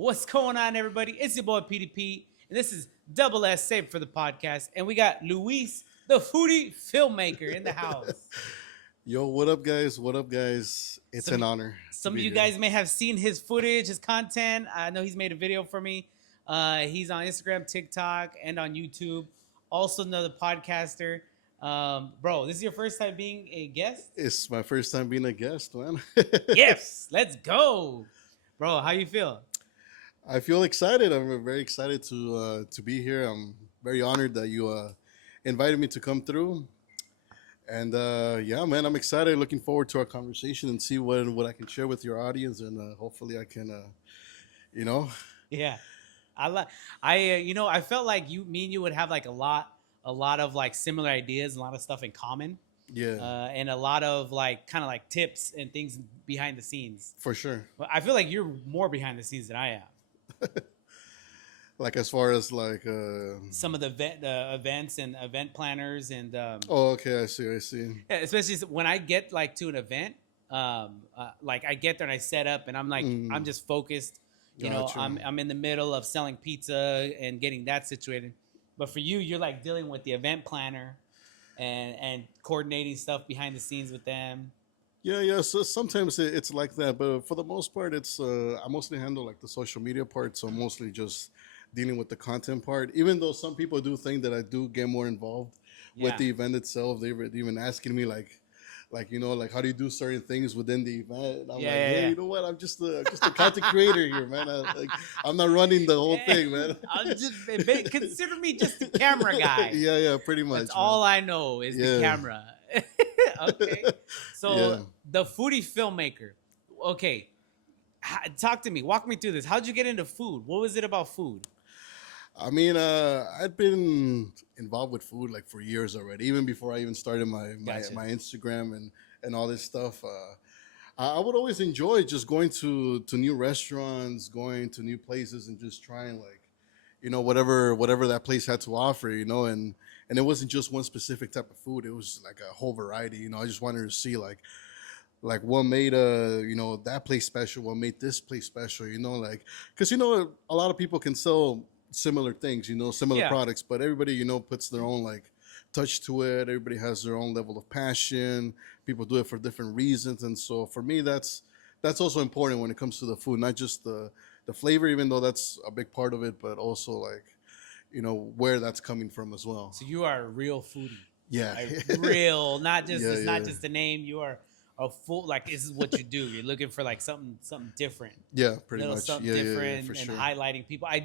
What's going on, everybody? It's your boy PDP, and this is Double S Save for the podcast. And we got Luis, the Foodie Filmmaker, in the house. Yo, what up, guys? What up, guys? It's Some, an honor to some of be you here. guys may have seen his footage, his content. I know he's made a video for me. He's on Instagram, TikTok, and on YouTube. Also, another podcaster. Bro, this is your first time being a guest? It's my first time being a guest, man. Yes, let's go. Bro, how you feel? I feel excited. I'm very excited to be here. I'm very honored that you invited me to come through. And yeah, man, I'm excited. Looking forward to our conversation and see what I can share with your audience, and hopefully I can, you know, Yeah. I like I felt like me and you would have like a lot of like similar ideas, a lot of stuff in common, yeah, and a lot of like kind of like tips and things behind the scenes. for sure. But I feel like you're more behind the scenes than I am. Like as far as like, Some of the events and event planners and oh, okay, I see, I see. yeah, especially when I get like to an event, like I get there and I set up and I'm like I'm just focused. Gotcha. I'm in the middle of selling pizza and getting that situated. But for you, you're like dealing with the event planner and coordinating stuff behind the scenes with them. Yeah, yeah. So sometimes it's like that, but for the most part, it's I mostly handle like the social media part. So mostly just dealing with the content part. Even though some people do think that I do get more involved with Yeah. the event itself, they were even asking me like like how do you do certain things within the event? And I'm Yeah, like, yeah, hey, yeah. you know what? I'm just a content creator here, man. I'm not running the whole thing, man. I'm just consider me just a camera guy. Yeah, yeah, pretty much. That's all I know is the Yeah. camera. Okay. So Yeah. the foodie filmmaker. Okay. Talk to me. Walk me through this. How'd you get into food? What was it about food? I mean, I'd been involved with food like for years already, even before I even started Gotcha. my Instagram and all this stuff. I would always enjoy just going to new restaurants, going to new places, and just trying like, whatever that place had to offer, and it wasn't just one specific type of food. It was like a whole variety. I just wanted to see like what made that place special, what made this place special, like because a lot of people can sell similar things, similar Yeah. products, but everybody puts their own like touch to it. Everybody has their own level of passion. People do it for different reasons, and so for me that's also important when it comes to the food, not just the flavor, even though that's a big part of it, but also like where that's coming from as well. So you are a real foodie. Yeah. Like real, not just Yeah, it's not yeah. just a name. You are a full like this is what you do. You're looking for like something different. Yeah, pretty Little much. something Yeah, yeah, yeah, different for and sure. highlighting people. I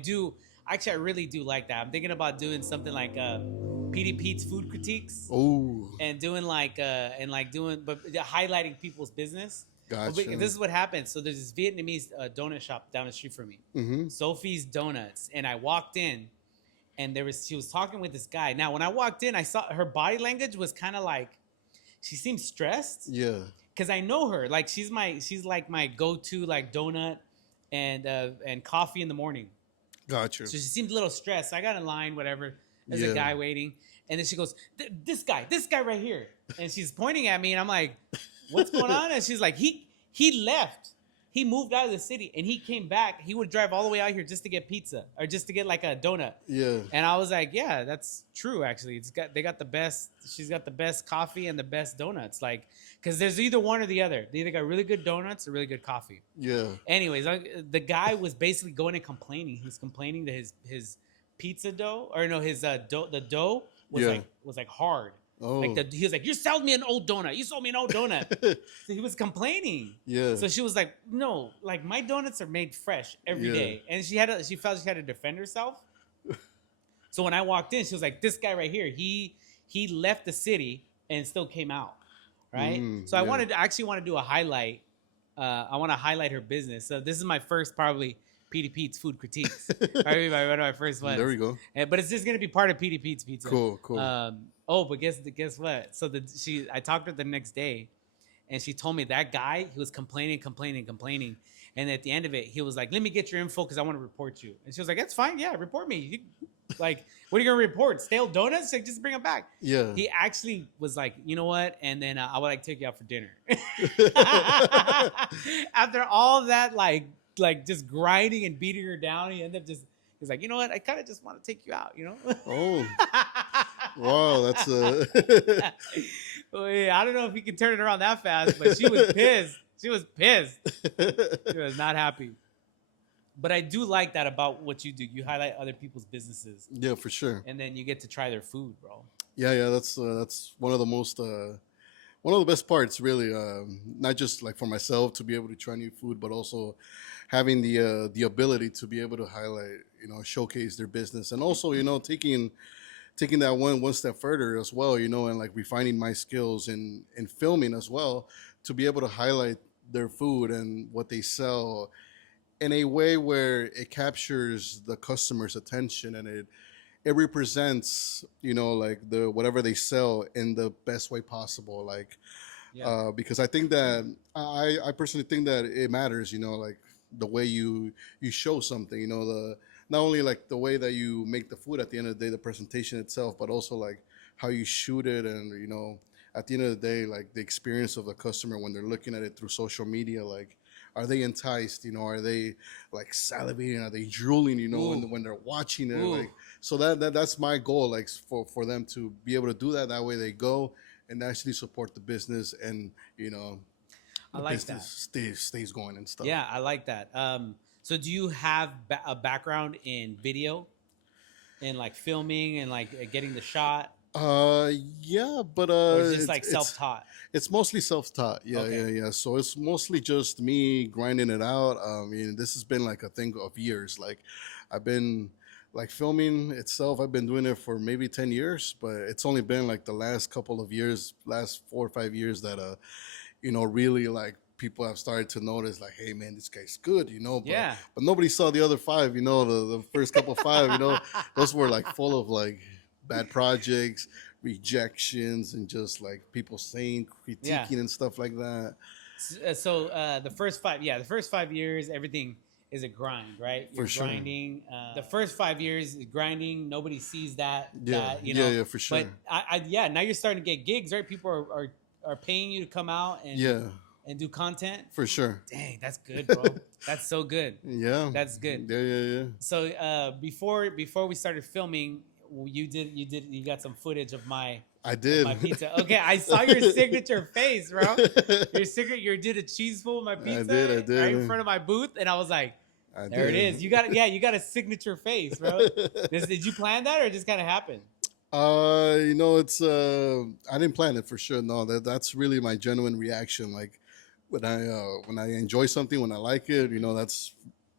really do like that. I'm thinking about doing something like PD Pete's food critiques Oh, and doing like but highlighting people's business. But gotcha. this is what happened. So there's this Vietnamese donut shop down the street from me, Mm-hmm. Sophie's Donuts, and I walked in, and she was talking with this guy. Now when I walked in, I saw her body language was kind of like she seemed stressed Yeah, because I know her. Like she's like my go-to like donut and coffee in the morning. gotcha. So she seemed a little stressed. I got in line, whatever. There's Yeah. a guy waiting, and then she goes, this guy right here," and she's pointing at me, and I'm like, "What's going on?" And she's like, "He left. He moved out of the city, and he came back. He would drive all the way out here just to get pizza or just to get like a donut." Yeah, And I was like, "Yeah, that's true. Actually, they got the best. She's got the best coffee and the best donuts. Like, because there's either one or the other. They either got really good donuts or really good coffee." yeah. Anyways, the guy was basically going and complaining. He was complaining that his pizza dough, or no, his the dough was Yeah. like hard. Oh, Like he was like, "You sold me an old donut. You sold me an old donut." So he was complaining. yeah. So she was like, "No, like my donuts are made fresh every Yeah. day," and she felt she had to defend herself. So when I walked in, she was like, "This guy right here, he left the city and still came out, right?" So I actually want to do a highlight. I want to highlight her business. So this is my first probably PD Pete's food critiques. Probably one of my first ones. There we go. But it's just gonna be part of PD Pete's pizza. Cool, cool. But guess what? So I talked to her the next day, and she told me that guy, he was complaining, and at the end of it, he was like, "Let me get your info because I want to report you." And she was like, "That's fine, yeah, report me." Like, what are you gonna report? Stale donuts? Like, just bring them back. Yeah. He actually was like, "You know what?" And then I would like take you out for dinner. After all that, like like just grinding and beating her down. He ended up just he's like, you know what? I kind of just want to take you out, you know? Oh, wow, that's Well, yeah, I don't know if he can turn it around that fast, but she was pissed. She was pissed. She was not happy. But I do like that about what you do. You highlight other people's businesses, yeah, for sure. and then you get to try their food, bro. Yeah, that's one of the most one of the best parts, really. Not just like for myself to be able to try new food, but also having the ability to be able to highlight, showcase their business, and also taking that one step further as well, and like refining my skills in filming as well, to be able to highlight their food and what they sell in a way where it captures the customer's attention, and it represents, like the whatever they sell in the best way possible. Like, Yeah. because I think that I personally think that it matters, like the way you show something, the not only like the way that you make the food at the end of the day, the presentation itself, but also like how you shoot it, and at the end of the day, like the experience of the customer when they're looking at it through social media, like, are they enticed? Are they like salivating? Are they drooling? When they're watching it, like, so that's my goal, like for them to be able to do that. That way, they go and actually support the business, and I like that. Stays going and stuff. Yeah, I like that. So do you have a background in video, and like filming and like getting the shot? Yeah, but Or is it just like self-taught? It's mostly self-taught. Yeah, Okay. yeah. So it's mostly just me grinding it out. This has been like a thing of years. Like, I've been like filming itself. I've been doing it for maybe 10 years, but it's only been like the last couple of years, last 4 or 5 years that really like people have started to notice, like, hey man, this guy's good, but, Yeah. but nobody saw the other 5, the first couple 5, those were like full of like bad projects, rejections, and just like people saying, critiquing, and stuff like that. So the first 5 years, everything is a grind, right? You're For sure. grinding. The first 5 years is grinding. Nobody sees that. Yeah, yeah, for sure. But now you're starting to get gigs, right? People are paying you to come out and do content. For sure. Dang, that's good, bro. That's so good. Yeah. That's good. Yeah. So before we started filming, you got some footage of my pizza. Okay, I saw your signature face, bro. You did a cheese pull with my pizza. I did. Right in front of my booth, and I was like, there it is. You got a signature face, bro. Did you plan that, or it just kind of happened? It's I didn't plan it for sure. No, that's really my genuine reaction. Like, when I enjoy something, when I like it, that's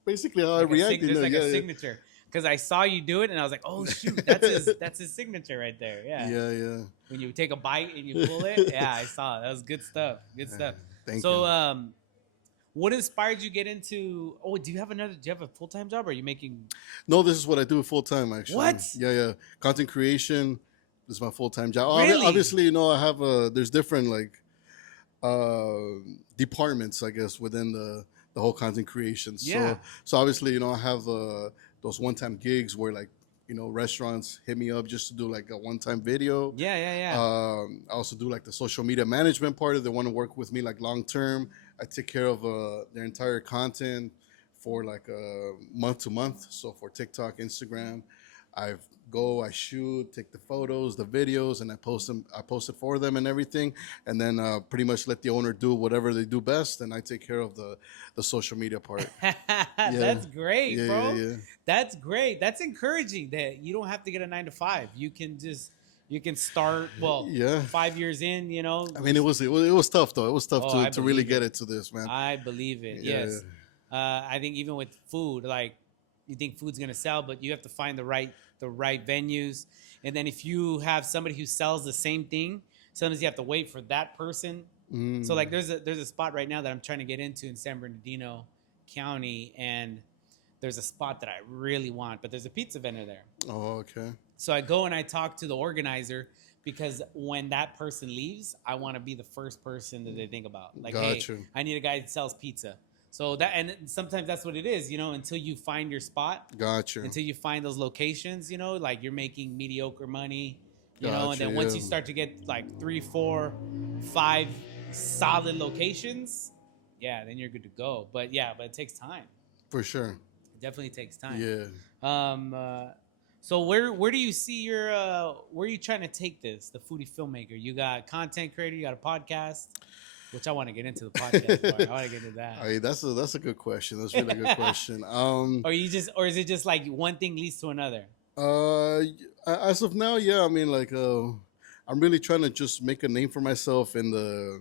basically how I react. There's like a signature. Because I saw you do it, and I was like, "Oh shoot, that's his signature right there." Yeah. Yeah. When you take a bite and you pull it, yeah, I saw it. That was good stuff. Good stuff. Thank you. What inspired you get into? Oh, do you have a full-time job? Or are you making? No, this is what I do full time, actually. What? Yeah. Content creation. This is my full time job. Really? Obviously, I have there's different like departments, I guess, within the whole content creation. Yeah. So obviously, I have those one-time gigs where like restaurants hit me up just to do like a one-time video. Yeah. I also do like the social media management part. If they want to work with me like long term, I take care of their entire content for like month to month. So for TikTok, Instagram, I shoot, take the photos, the videos, and I post it for them and everything, and then pretty much let the owner do whatever they do best, and I take care of the social media part. That's great, bro. Yeah. That's great. That's encouraging that you don't have to get a 9 to 5. You can start 5 years in. I mean, it was tough though. It was tough to really get it to this, man. I believe it. Yeah. Yes. I think even with food, like, you think food's gonna sell, but you have to find the right venues. And then if you have somebody who sells the same thing, sometimes you have to wait for that person. So like there's a spot right now that I'm trying to get into in San Bernardino County, and there's a spot that I really want, but there's a pizza vendor there. Oh, okay. So I go and I talk to the organizer, because when that person leaves, I want to be the first person that they think about. Like, gotcha. Hey, I need a guy that sells pizza. So and sometimes that's what it is, until you find your spot. Gotcha. Until you find those locations, like you're making mediocre money, Gotcha, and then once you start to get like 3, 4, 5 solid locations, then you're good to go. But it takes time. For sure. It definitely takes time. Yeah. So where do you see your where are you trying to take this? The Foodie Filmmaker. You got content creator. You got a podcast, which I want to get into the podcast part. I want to get into that. I mean, that's a good question. That's a really good question. Or is it just like one thing leads to another? Uh, as of now, yeah. I mean, like, I'm really trying to just make a name for myself in the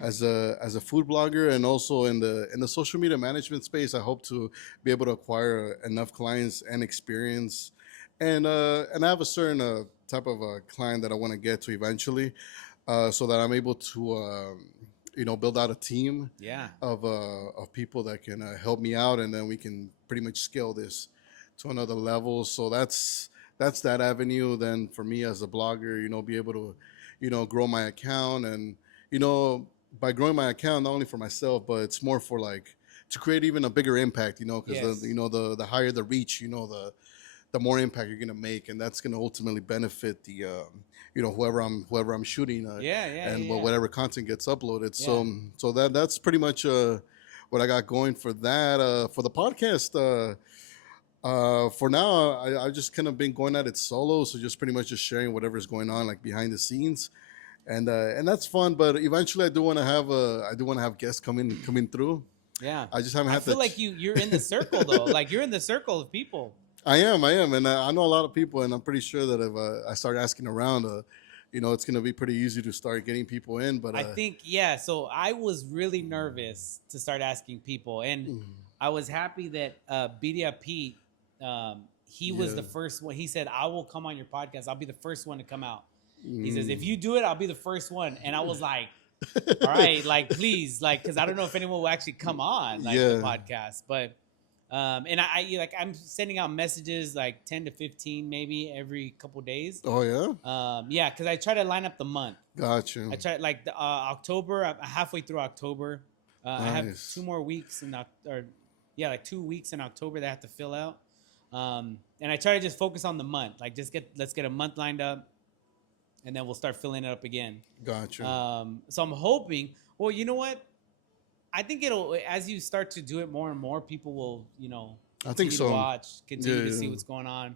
as a food blogger, and also in the social media management space. I hope to be able to acquire enough clients and experience, and I have a certain type of client that I want to get to eventually, so that I'm able to build out a team Yeah. of people that can help me out, and then we can pretty much scale this to another level. So that's that avenue. Then for me as a blogger, be able to grow my account, and by growing my account, not only for myself, but it's more for like to create even a bigger impact, because Yes. the higher the reach, the more impact you're gonna make, and that's gonna ultimately benefit the whoever I'm shooting, and whatever content gets uploaded. Yeah. So that's pretty much what I got going for that. For the podcast, for now, I've just kind of been going at it solo, so just pretty much just sharing whatever's going on, like behind the scenes, and that's fun. But eventually, I do want to have guests coming through. Yeah. I just haven't had. I feel like you're in the circle though. Like you're in the circle of people. I am, and I know a lot of people, and I'm pretty sure that if I start asking around, it's gonna be pretty easy to start getting people in. But I think So I was really nervous to start asking people, and I was happy that Bedia Pete, he was the first one. He said, "I will come on your podcast. I'll be the first one to come out." He says, "If you do it, I'll be the first one." And I was like, "All right, like please, like because I don't know if anyone will actually come on the podcast, but." And I'm sending out messages like 10 to 15 maybe every couple days. Oh yeah. Yeah, because I try to line up the month. Gotcha. I try like the October. I'm halfway through October. Nice. I have 2 more weeks like 2 weeks in October that I have to fill out. And I try to just focus on the month. Like let's get a month lined up, and then we'll start filling it up again. Gotcha. So I'm hoping. Well, you know what? I think as you start to do it more and more, people will, I think so. Continue to see what's going on.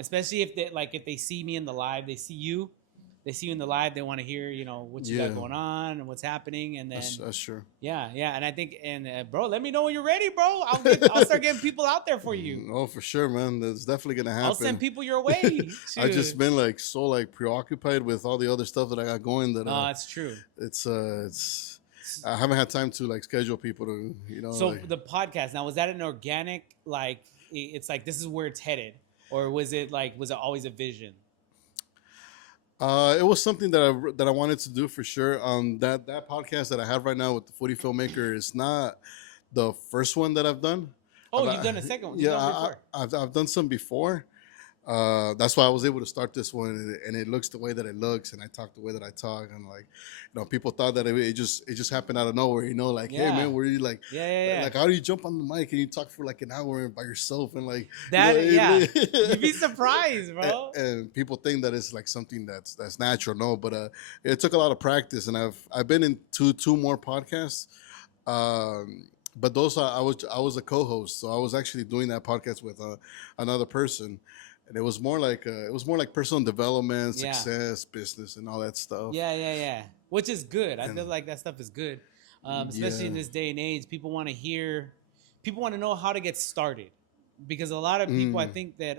Especially if they see me in the live, they see you in the live, they want to hear, what you got going on and what's happening. And then that's true. Yeah. And I think, bro, let me know when you're ready, bro. I'll start getting people out there for you. Oh, for sure, man. That's definitely going to happen. I'll send people your way. I've just been so preoccupied with all the other stuff that I got going that that's true. It's I haven't had time to schedule people to, So the podcast now, was that an organic, it's like, this is where it's headed, or was it always a vision? It was something that I wanted to do for sure. That podcast that I have right now with the Foodie Filmmaker is not the first one that I've done. Oh, you've done a second one. I've done some before. That's why I was able to start this one, and it looks the way that it looks, and I talk the way that I talk, and people thought that it just happened out of nowhere, hey man, were you like how do you jump on the mic and you talk for like an hour by yourself and you'd be surprised, bro. And people think that it's like something that's natural, no, but it took a lot of practice, and I've been in two more podcasts, but those I was a co-host, so I was actually doing that podcast with another person. And it was more like personal development, success, business, and all that stuff. Yeah. Which is good. I feel like that stuff is good, especially in this day and age. People want to know how to get started, because a lot of people, I think that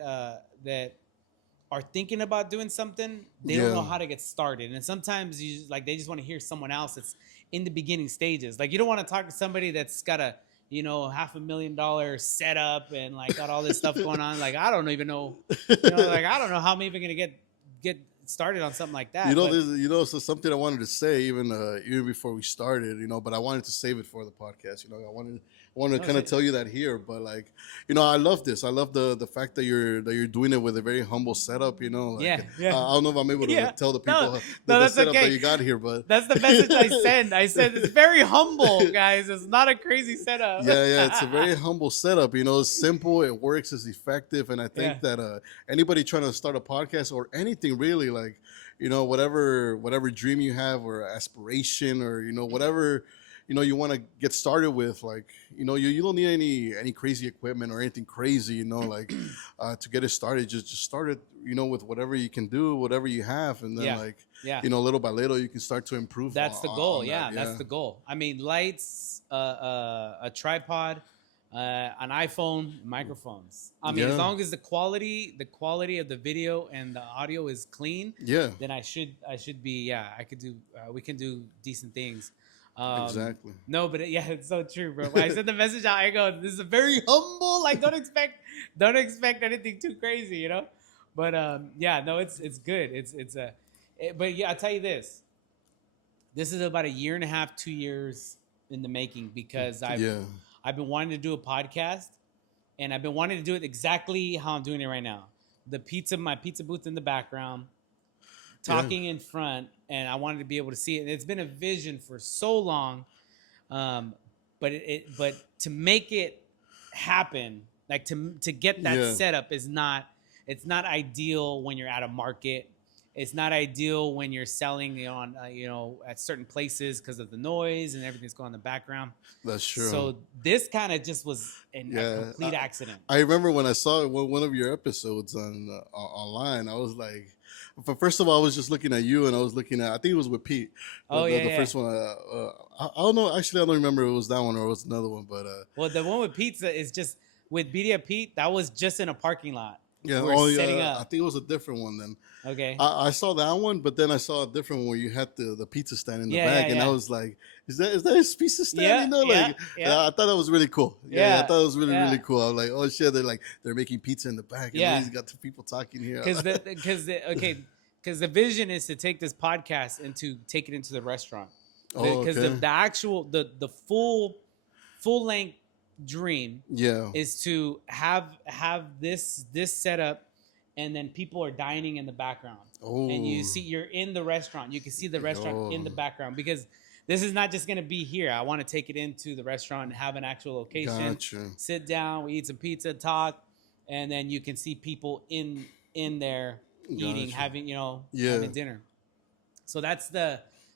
are thinking about doing something, they don't know how to get started, and sometimes they just want to hear someone else that's in the beginning stages. Like you don't want to talk to somebody that's got a $500,000 setup and got all this stuff going on. Like I don't even know, I don't know how I'm even gonna get started on something like that. So something I wanted to say even before we started, but I wanted to save it for the podcast. I wanted to kind of tell you that here, but I love this. I love the fact that you're doing it with a very humble setup. I don't know if I'm able to tell the people the setup that you got here, but that's the message I send. I said it's very humble, guys. It's not a crazy setup. Yeah, it's a very humble setup. It's simple, it works, it's effective, and I think that anybody trying to start a podcast or anything really, whatever dream you have or aspiration or whatever you want to get started with, like, you don't need any crazy equipment or anything crazy, like, to get it started. Just start it, with whatever you can do, whatever you have, and then, Yeah. like, Yeah. Little by little, you can start to improve. That's the goal. on Yeah, that. that's the goal. I mean, lights, a tripod, an iPhone, microphones. I mean, as Yeah. long as the quality of the video and the audio is clean, Yeah. then I should be. Yeah, I could do. We can do decent things. Exactly. No, but yeah, it's so true, bro. When I sent the message out, I go, "This is a very humble. Like, don't expect anything too crazy, you know." But yeah, no, it's good. But yeah, I'll tell you this. This is about a year and a half, 2 years in the making, because I've been wanting to do a podcast, and I've been wanting to do it exactly how I'm doing it right now. My pizza booth in the background, talking in front, and I wanted to be able to see it. And it's been a vision for so long, but to make it happen, like to get that setup it's not ideal when you're at a market. It's not ideal when you're selling on at certain places because of the noise and everything's going on in the background. That's true. So this kind of just was a complete accident. I remember when I saw one of your episodes online, I was like, but first of all, I was just looking at you, and I was looking at, I think it was with Pete. The first one. I don't know. Actually, I don't remember if it was that one or it was another one. But well, the one with pizza is just with Bedia Pete. That was just in a parking lot. Yeah, setting up. I think it was a different one then. Okay. I saw that one, but then I saw a different one where you had the pizza stand in the back, and I was like, "Is that his pizza stand?" I thought that was really cool. I thought it was really cool. I was like, "Oh shit!" They're making pizza in the back, and then he's got the people talking here. Because the vision is to take this podcast and to take it into the restaurant. Because the actual the full length dream is to have this setup, and then people are dining in the background, and you're in the restaurant. You can see the restaurant in the background, because this is not just going to be here. I want to take it into the restaurant and have an actual location. Gotcha. Sit down, we eat some pizza, talk, and then you can see people in there eating, having having dinner. So that's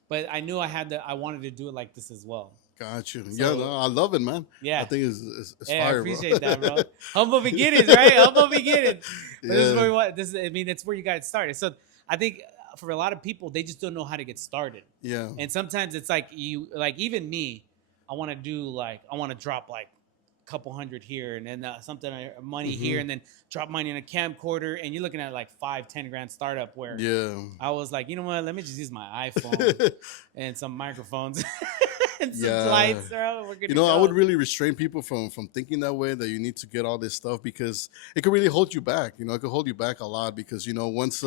but I knew I wanted to do it like this as well. Gotcha. So, I love it, man. Yeah, I think it's hey, fire, I appreciate that, bro. Humble beginnings, right? Humble beginnings. But this is where we want. It's where you got started. So I think for a lot of people, they just don't know how to get started. Yeah. And sometimes it's like even me, I want to drop like a couple hundred here, and then something money here, and then drop money in a camcorder, and you're looking at like $5-10 grand startup. Where I was like, you know what? Let me just use my iPhone and some microphones. And some lights, bro. We're good to go. I would really restrain people from thinking that way, that you need to get all this stuff, because it could really hold you back. It could hold you back a lot, because once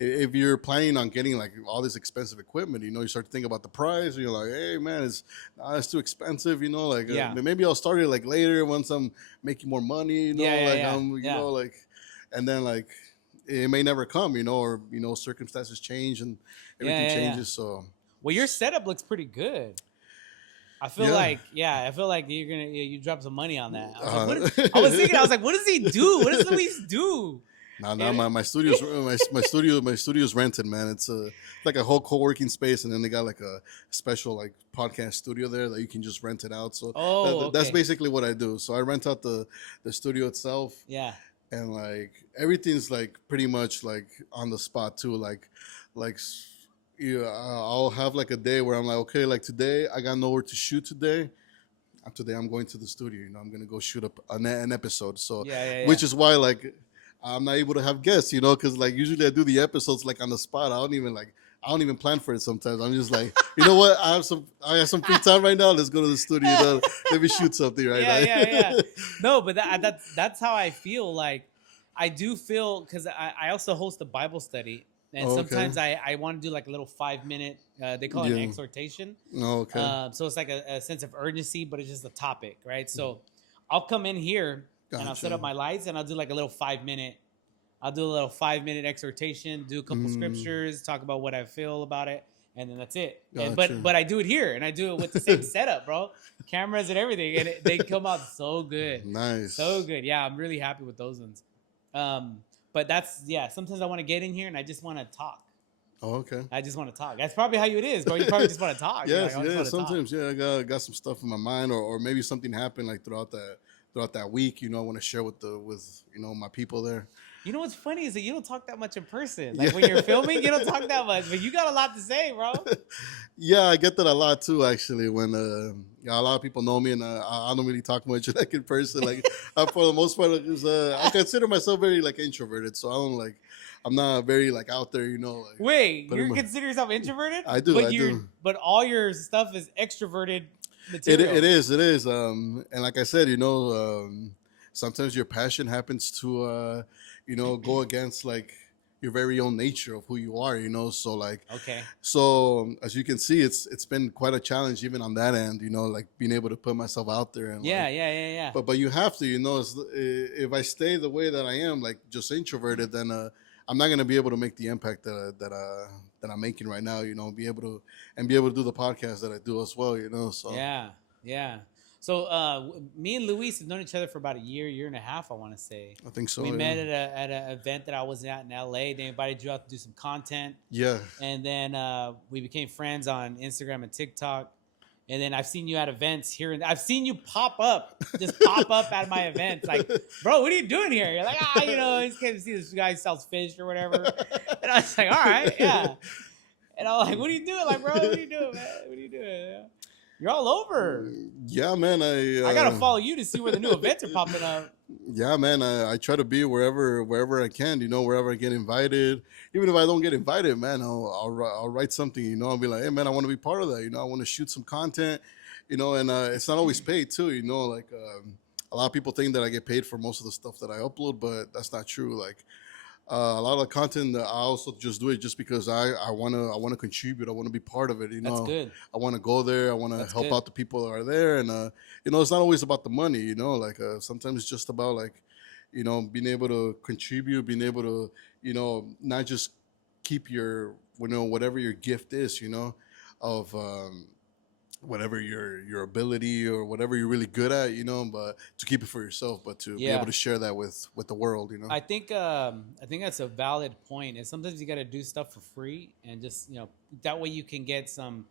if you're planning on getting like all this expensive equipment, you start to think about the price, and you're like, hey man, it's too expensive. Maybe I'll start it like later once I'm making more money. And then like it may never come. Or circumstances change and everything changes. So well, your setup looks pretty good. I feel like you drop some money on that. I was thinking, what does he do? What does Luis do? My studio's my studio's rented, man. It's like a whole co-working space, and then they got like a special like podcast studio there that you can just rent it out. So that's basically what I do. So I rent out the studio itself. Yeah. And like everything's like pretty much like on the spot too. Like I'll have like a day where I'm like, okay, like today I got nowhere to shoot today. Today I'm going to the studio. I'm gonna go shoot up an episode. So which is why like I'm not able to have guests, because like usually I do the episodes like on the spot. I don't even plan for it sometimes. I'm just like, you know what? I have some free time right now. Let's go to the studio. Let me shoot something right now. Yeah. No, but that's how I feel. Like I do feel, because I also host a Bible study. And sometimes I want to do like a little 5-minute, they call it an exhortation. So it's like a sense of urgency, but it's just a topic, right? So I'll come in here and I'll set up my lights, and I'll do like a little 5-minute. I'll do a little 5-minute exhortation, do a couple scriptures, talk about what I feel about it, and then that's it. But I do it here, and I do it with the same setup, bro. Cameras and everything, and they come out so good. Nice. So good. Yeah, I'm really happy with those ones. But sometimes I want to get in here and I just want to talk. Oh, okay. I just want to talk. That's probably how it is, bro. You probably just want to talk. You're Yes, like, I just yeah. want to talk. Sometimes, yeah, I got some stuff in my mind, or maybe something happened like throughout that week. I want to share with my people there. You know what's funny is that you don't talk that much in person. Yeah. Like when you're filming, you don't talk that much, but you got a lot to say, bro. Yeah, I get that a lot too. Actually, when a lot of people know me, and I don't really talk much like in person. Like for the most part, I consider myself very like introverted, so I don't like. I'm not very like out there, Like, Wait, but you consider yourself introverted? I do, but I do. But all your stuff is extroverted It material. it is. And like I said, sometimes your passion happens to go against like your very own nature of who you are. So like. Okay. So as you can see, it's been quite a challenge even on that end, like being able to put myself out there and Yeah, like, yeah. But you have to, if I stay the way that I am, like just introverted, then I'm not gonna be able to make the impact that I'm making right now. Be able to do the podcast that I do as well. So Yeah. So me and Luis have known each other for about a year and a half, I want to say. I think so. We met at an event that I was at in LA. They invited you out to do some content. Yeah. And then we became friends on Instagram and TikTok. And then I've seen you at events here, and I've seen you pop up at my events. Like, bro, what are you doing here? You're like, I just came to see this guy sells fish or whatever. And I was like, all right, yeah. And I'm like, what are you doing? Like, bro, what are you doing, man? What are you doing? Yeah. You're all over. Yeah, man. I gotta follow you to see where the new events are popping up. Yeah, man. I try to be wherever I can. Wherever I get invited. Even if I don't get invited, man, I'll write something. I'll be like, hey, man, I want to be part of that. I want to shoot some content. And it's not always paid too. Like a lot of people think that I get paid for most of the stuff that I upload, but that's not true. Like. A lot of the content that I also just do it just because I wanna contribute. I want to be part of it. That's good. I want to go there. I want to help out the people that are there, and it's not always about the money. Like sometimes it's just about like, being able to contribute, being able to not just keep your whatever your gift is, of whatever your ability or whatever you're really good at, but to keep it for yourself, but to be able to share that with the world, I think that's a valid point. And sometimes you got to do stuff for free, and just that way you can get some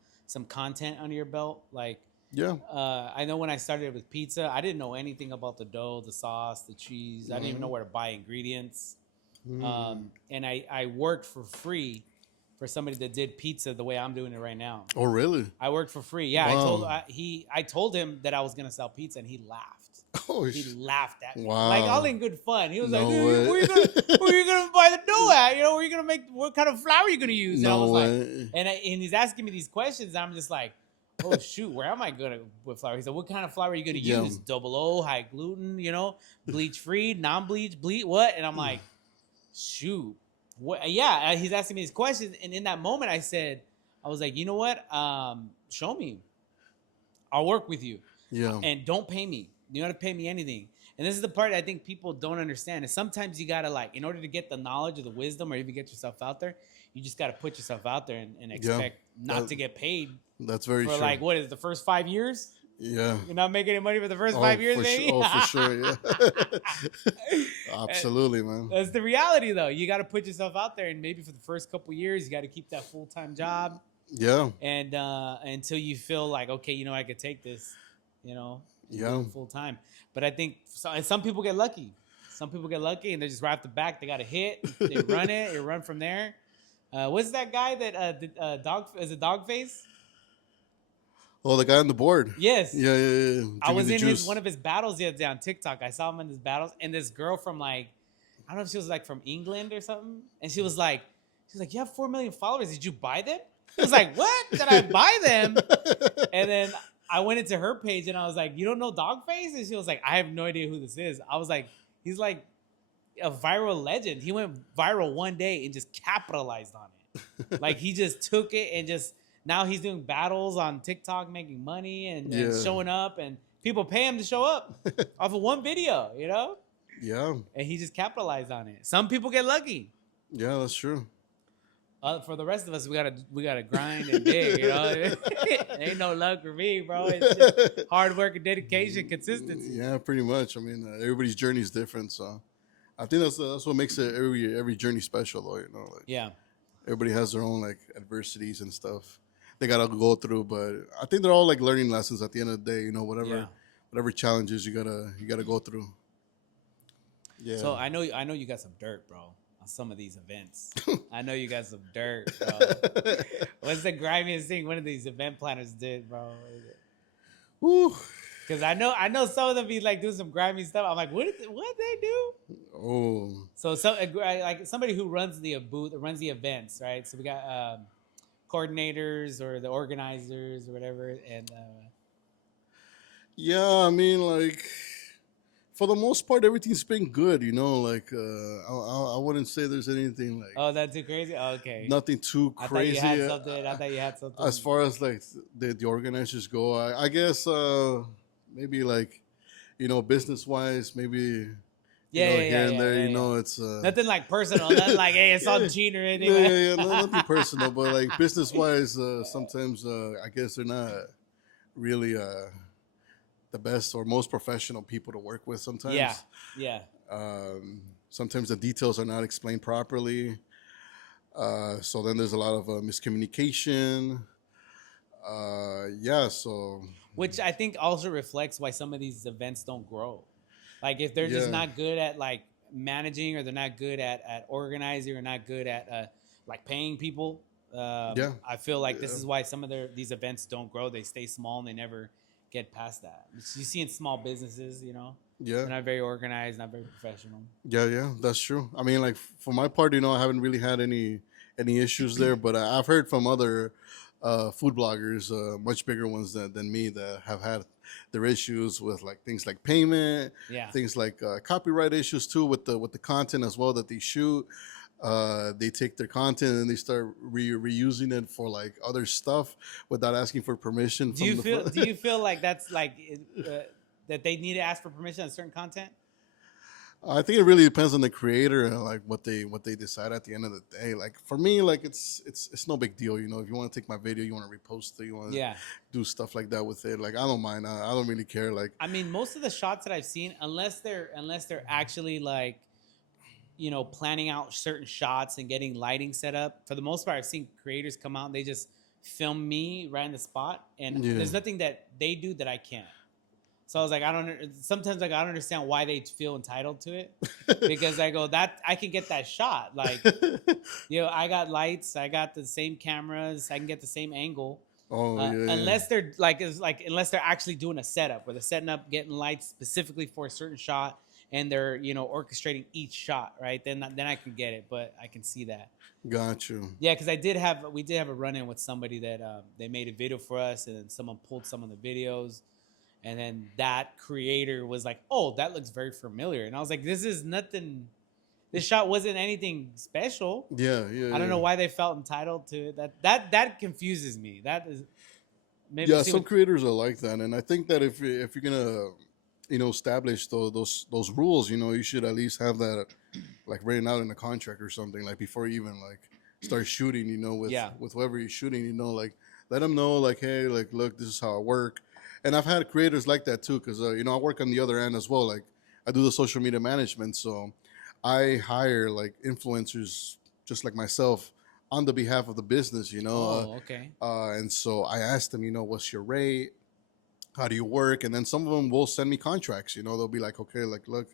content under your belt. Like I know when I started with pizza, I didn't know anything about the dough, the sauce, the cheese. I didn't even know where to buy ingredients. And I worked for free for somebody that did pizza the way I'm doing it right now. Oh, really? I worked for free. Yeah, Wow. I told him that I was gonna sell pizza, and he laughed. Oh, he laughed at me, wow. like all in good fun. He was No like, way. where you gonna buy the dough at? Where you gonna make? What kind of flour are you gonna use?" And I was like, and he's asking me these questions. And I'm just like, oh shoot, where am I gonna with flour? He said, what kind of flour are you gonna use? 00, high gluten, bleach free, non-bleach, bleach what? And I'm like, shoot. What, yeah, he's asking me these questions, and in that moment, I was like, you know what? Show me. I'll work with you. Yeah. And don't pay me. You don't have to pay me anything. And this is the part I think people don't understand. Is sometimes you gotta in order to get the knowledge or the wisdom, or even get yourself out there, you just gotta put yourself out there and expect not to get paid. That's very true. For like what is it, the first 5 years? Yeah. You're not making any money for the first 5 years, baby? For sure, yeah. Absolutely, man. That's the reality, though. You got to put yourself out there, and maybe for the first couple years, you got to keep that full-time job. Yeah. And until you feel like, okay, I could take this, full-time. But I think some people get lucky. Some people get lucky, and they're just right off the back. They got a hit. They run it. They run from there. What's that guy that dog face? Oh, the guy on the board. Yes. Yeah. I was in one of his battles the other day on TikTok. I saw him in his battles, and this girl from I don't know if she was from England or something, and she was like, you have 4 million followers. Did you buy them? I was like, what? Did I buy them? And then I went into her page, and I was like, you don't know Dogface? And she was like, I have no idea who this is. I was like, he's like a viral legend. He went viral one day and just capitalized on it. Like he just took it and just. Now he's doing battles on TikTok, making money and showing up, and people pay him to show up off of one video, Yeah. And he just capitalized on it. Some people get lucky. Yeah, that's true. For the rest of us, we gotta grind and dig. Ain't no luck for me, bro. It's just hard work and dedication, consistency. Yeah, pretty much. I mean, everybody's journey is different, so I think that's what makes every journey special, though. Yeah. Everybody has their own like adversities and stuff they gotta go through. But I think they're all like learning lessons at the end of the day. You know, Yeah. whatever challenges you gotta go through. Yeah. So I know you got some dirt, bro, on some of these events. I know you got some dirt, bro. What's the grimiest thing one of these event planners did, bro? Woo. Because I know some of them be like doing some grimy stuff. I'm like, what they do? Oh. So like somebody who runs the booth, runs the events, right? So we got coordinators or the organizers or whatever, and Yeah, I mean, like, for the most part, everything's been good. You know, like, I wouldn't say there's anything like oh, that's too crazy. Oh, okay, nothing too crazy. I thought you had something. As far as like the organizers go, I guess maybe like, you know, business wise, maybe. Yeah, You know, yeah, here and yeah, there, yeah, you know, yeah. it's Nothing like personal. Nothing like, hey, it's on cheat or anything. yeah, nothing personal, but like business wise, sometimes I guess they're not really the best or most professional people to work with. Sometimes, Yeah. sometimes the details are not explained properly. So then there's a lot of miscommunication. Yeah, so Which I think also reflects why some of these events don't grow. Like if they're just Yeah. not good at like managing, or they're not good at organizing, or not good at like paying people. Yeah. I feel like this Yeah. is why some of these events don't grow. They stay small and they never get past that. You see in small businesses, you know, yeah. they're not very organized, not very professional. Yeah, that's true. I mean, like for my part, you know, I haven't really had any issues there, but I've heard from other food bloggers, much bigger ones than me, that have had their issues with like things like payment, Yeah. things like copyright issues too with the content as well that they shoot. They take their content and they start reusing it for like other stuff without asking for permission. Do you feel like that's like that they need to ask for permission on certain content? I think it really depends on the creator and like what they decide at the end of the day. Like for me, like it's no big deal. You know, if you want to take my video, you want to repost it, you want to do stuff like that with it. Like I don't mind. I don't really care. Like I mean, most of the shots that I've seen, unless they're actually like, you know, planning out certain shots and getting lighting set up. For the most part, I've seen creators come out and they just film me right in the spot, and there's nothing that they do that I can't. So I was like, sometimes like I don't understand why they feel entitled to it, because I go, that I can get that shot. Like, you know, I got lights, I got the same cameras, I can get the same angle. Unless they're unless they're actually doing a setup where they're setting up, getting lights specifically for a certain shot, and they're, you know, orchestrating each shot, right? Then I can get it, but I can see that. Got you. Yeah, because we did have a run-in with somebody that they made a video for us, and then someone pulled some of the videos. And then that creator was like, "Oh, that looks very familiar." And I was like, "This is nothing. This shot wasn't anything special." Yeah. I don't know why they felt entitled to it. That confuses me. That is maybe some creators are like that, and I think that if you're gonna, you know, establish those rules, you know, you should at least have that like written out in a contract or something, like before you even like start shooting. You know, with whoever you're shooting, you know, like let them know, like, hey, like, look, this is how I work. And I've had creators like that too, because you know, I work on the other end as well. Like I do the social media management, so I hire like influencers just like myself on the behalf of the business. You know. Oh, okay. And so I asked them, you know, what's your rate? How do you work? And then some of them will send me contracts. You know, they'll be like, okay, like, look,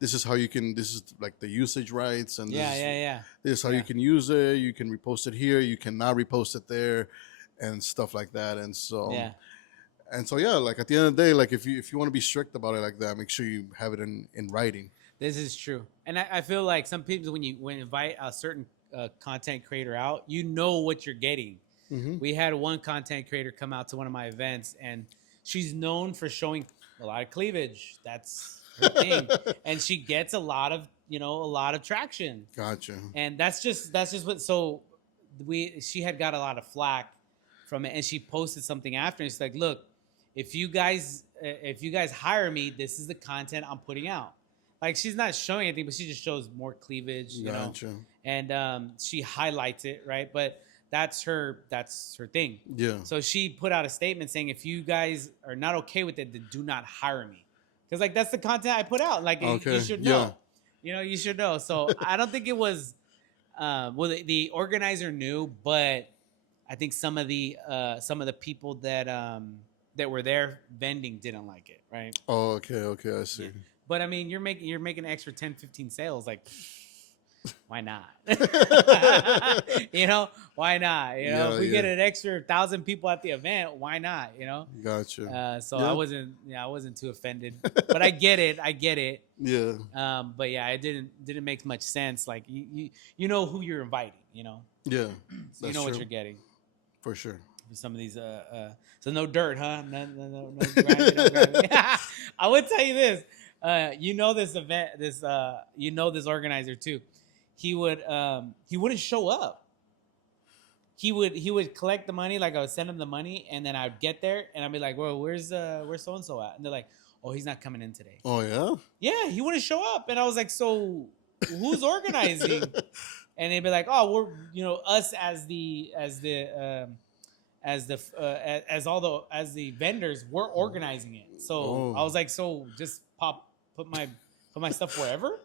this is how you can. This is like the usage rights, and this is how you can use it. You can repost it here. You cannot repost it there, and stuff like that. And so like at the end of the day, like if you want to be strict about it like that, make sure you have it in writing. This is true, and I feel like some people, when you invite a certain content creator out, you know what you're getting. Mm-hmm. We had one content creator come out to one of my events, and she's known for showing a lot of cleavage. That's her thing, and she gets a lot of traction. Gotcha. And that's just what. So she had got a lot of flack from it, and she posted something after, and she's like, "Look, if you guys hire me, this is the content I'm putting out." Like she's not showing anything, but she just shows more cleavage, you know. And she highlights it, right? But that's her thing. Yeah. So she put out a statement saying, if you guys are not okay with it, then do not hire me. Because like that's the content I put out. Like you should know. You know, you should know. So I don't think it was Well, the organizer knew, but I think some of the people that were there vending didn't like it, right? Oh, okay, I see. Yeah. But I mean, you're making an extra 10, 15 sales, like why not? You know, why not? You know, Yeah, if we yeah. get an extra 1,000 people at the event, why not? You know. Gotcha. So Yeah. I wasn't too offended, but I get it. Yeah, But yeah, it didn't make much sense. Like you know who you're inviting, you know, yeah. so you know what you're getting. For sure. Some of these so no dirt, huh? No grimy, no grimy. I would tell you this. You know this event, you know this organizer too. He wouldn't show up. He would collect the money, like I would send him the money, and then I'd get there and I'd be like, well, where's so and so at? And they're like, oh, he's not coming in today. Oh yeah. Yeah, he wouldn't show up, and I was like, so who's organizing? And they'd be like, oh, we're us as the vendors, we're organizing it. So I was like, so just put my stuff wherever.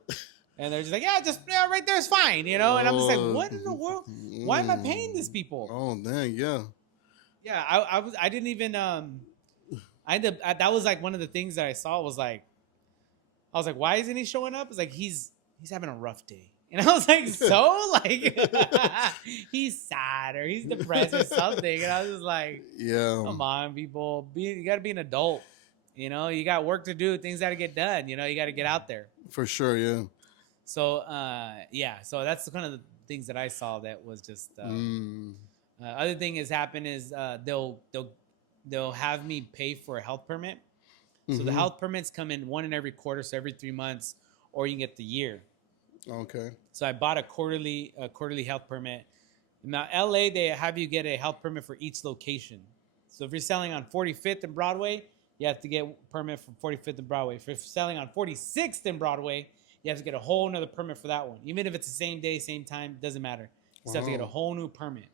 And they're just like, yeah, right there is fine, you know. And I'm just like, what in the world? Why am I paying these people? Oh dang, yeah. Yeah, I didn't even that was like one of the things that I saw was like, I was like, why isn't he showing up? It's like he's having a rough day. And I was like, so like he's sad or he's depressed or something. And I was just like, yeah, come on, people, you got to be an adult. You know, you got work to do. Things got to get done. You know, you got to get out there. For sure, yeah. So so that's kind of the things that I saw that was just. Other thing has happened is they'll have me pay for a health permit. So the health permits come in one in every quarter, so every 3 months, or you can get the year. Okay. So I bought a quarterly health permit. Now LA, they have you get a health permit for each location. So if you're selling on 45th and Broadway, you have to get a permit for 45th and Broadway. If you're selling on 46th and Broadway, you have to get a whole nother permit for that one. Even if it's the same day, same time, doesn't matter. You have to get a whole new permit.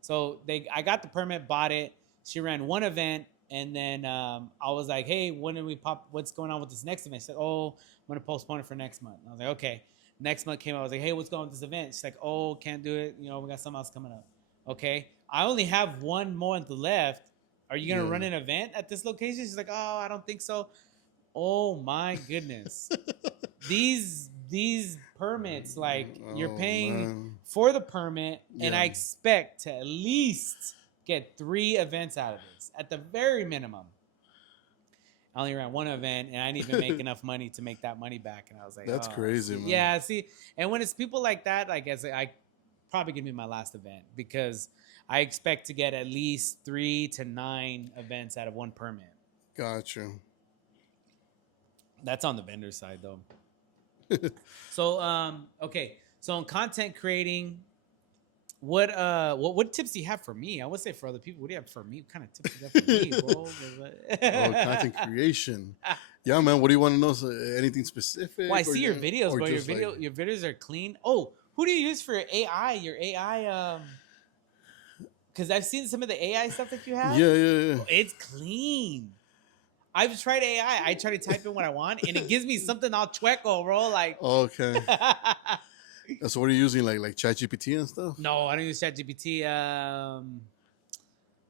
So I got the permit, bought it. She ran one event, and then I was like, hey, when do we pop? What's going on with this next event? She said, oh, I'm going to postpone it for next month. And I was like, okay. Next month came out. I was like, hey, what's going on with this event? She's like, oh, can't do it. You know, we got something else coming up. Okay. I only have 1 month left. Are you going to run an event at this location? She's like, oh, I don't think so. Oh, my goodness. These permits, like you're paying for the permit, and I expect to at least get 3 events out of this at the very minimum. I only ran one event, and I didn't even make enough money to make that money back. And I was like, that's crazy, man. Yeah, see, and when it's people like that, like I probably gonna be my last event because I expect to get at least 3 to 9 events out of one permit. Gotcha. That's on the vendor side, though. So, okay. So, in content creating, what tips do you have for me? I would say for other people. What do you have for me? What kind of tips do you have for me, bro? Content creation. Yeah, man. What do you want to know? Anything specific? Well, I see your videos, bro. Your videos are clean. Oh, who do you use for AI? Your AI, because I've seen some of the AI stuff that you have. Yeah. Oh, it's clean. I've tried AI. I try to type in what I want, and it gives me something all chueco, bro. Like, okay. So what are you using, like ChatGPT and stuff? No, I don't use ChatGPT.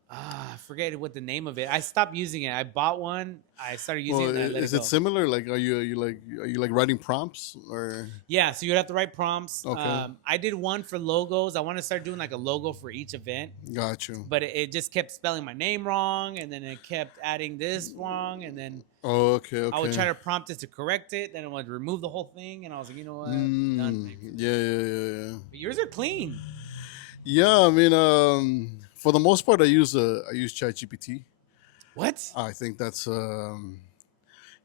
I forget what the name of it. I stopped using it. I bought one. I started using it. And I let is it it go. similar? Like, are you like writing prompts or? Yeah, so you'd have to write prompts. Okay. I did one for logos. I want to start doing like a logo for each event. Got you. But it just kept spelling my name wrong, and then it kept adding this wrong, and then okay. I would try to prompt it to correct it. Then it would remove the whole thing, and I was like, you know what, done. Yeah. But yours are clean. Yeah, I mean, for the most part, I use ChatGPT. What? I think that's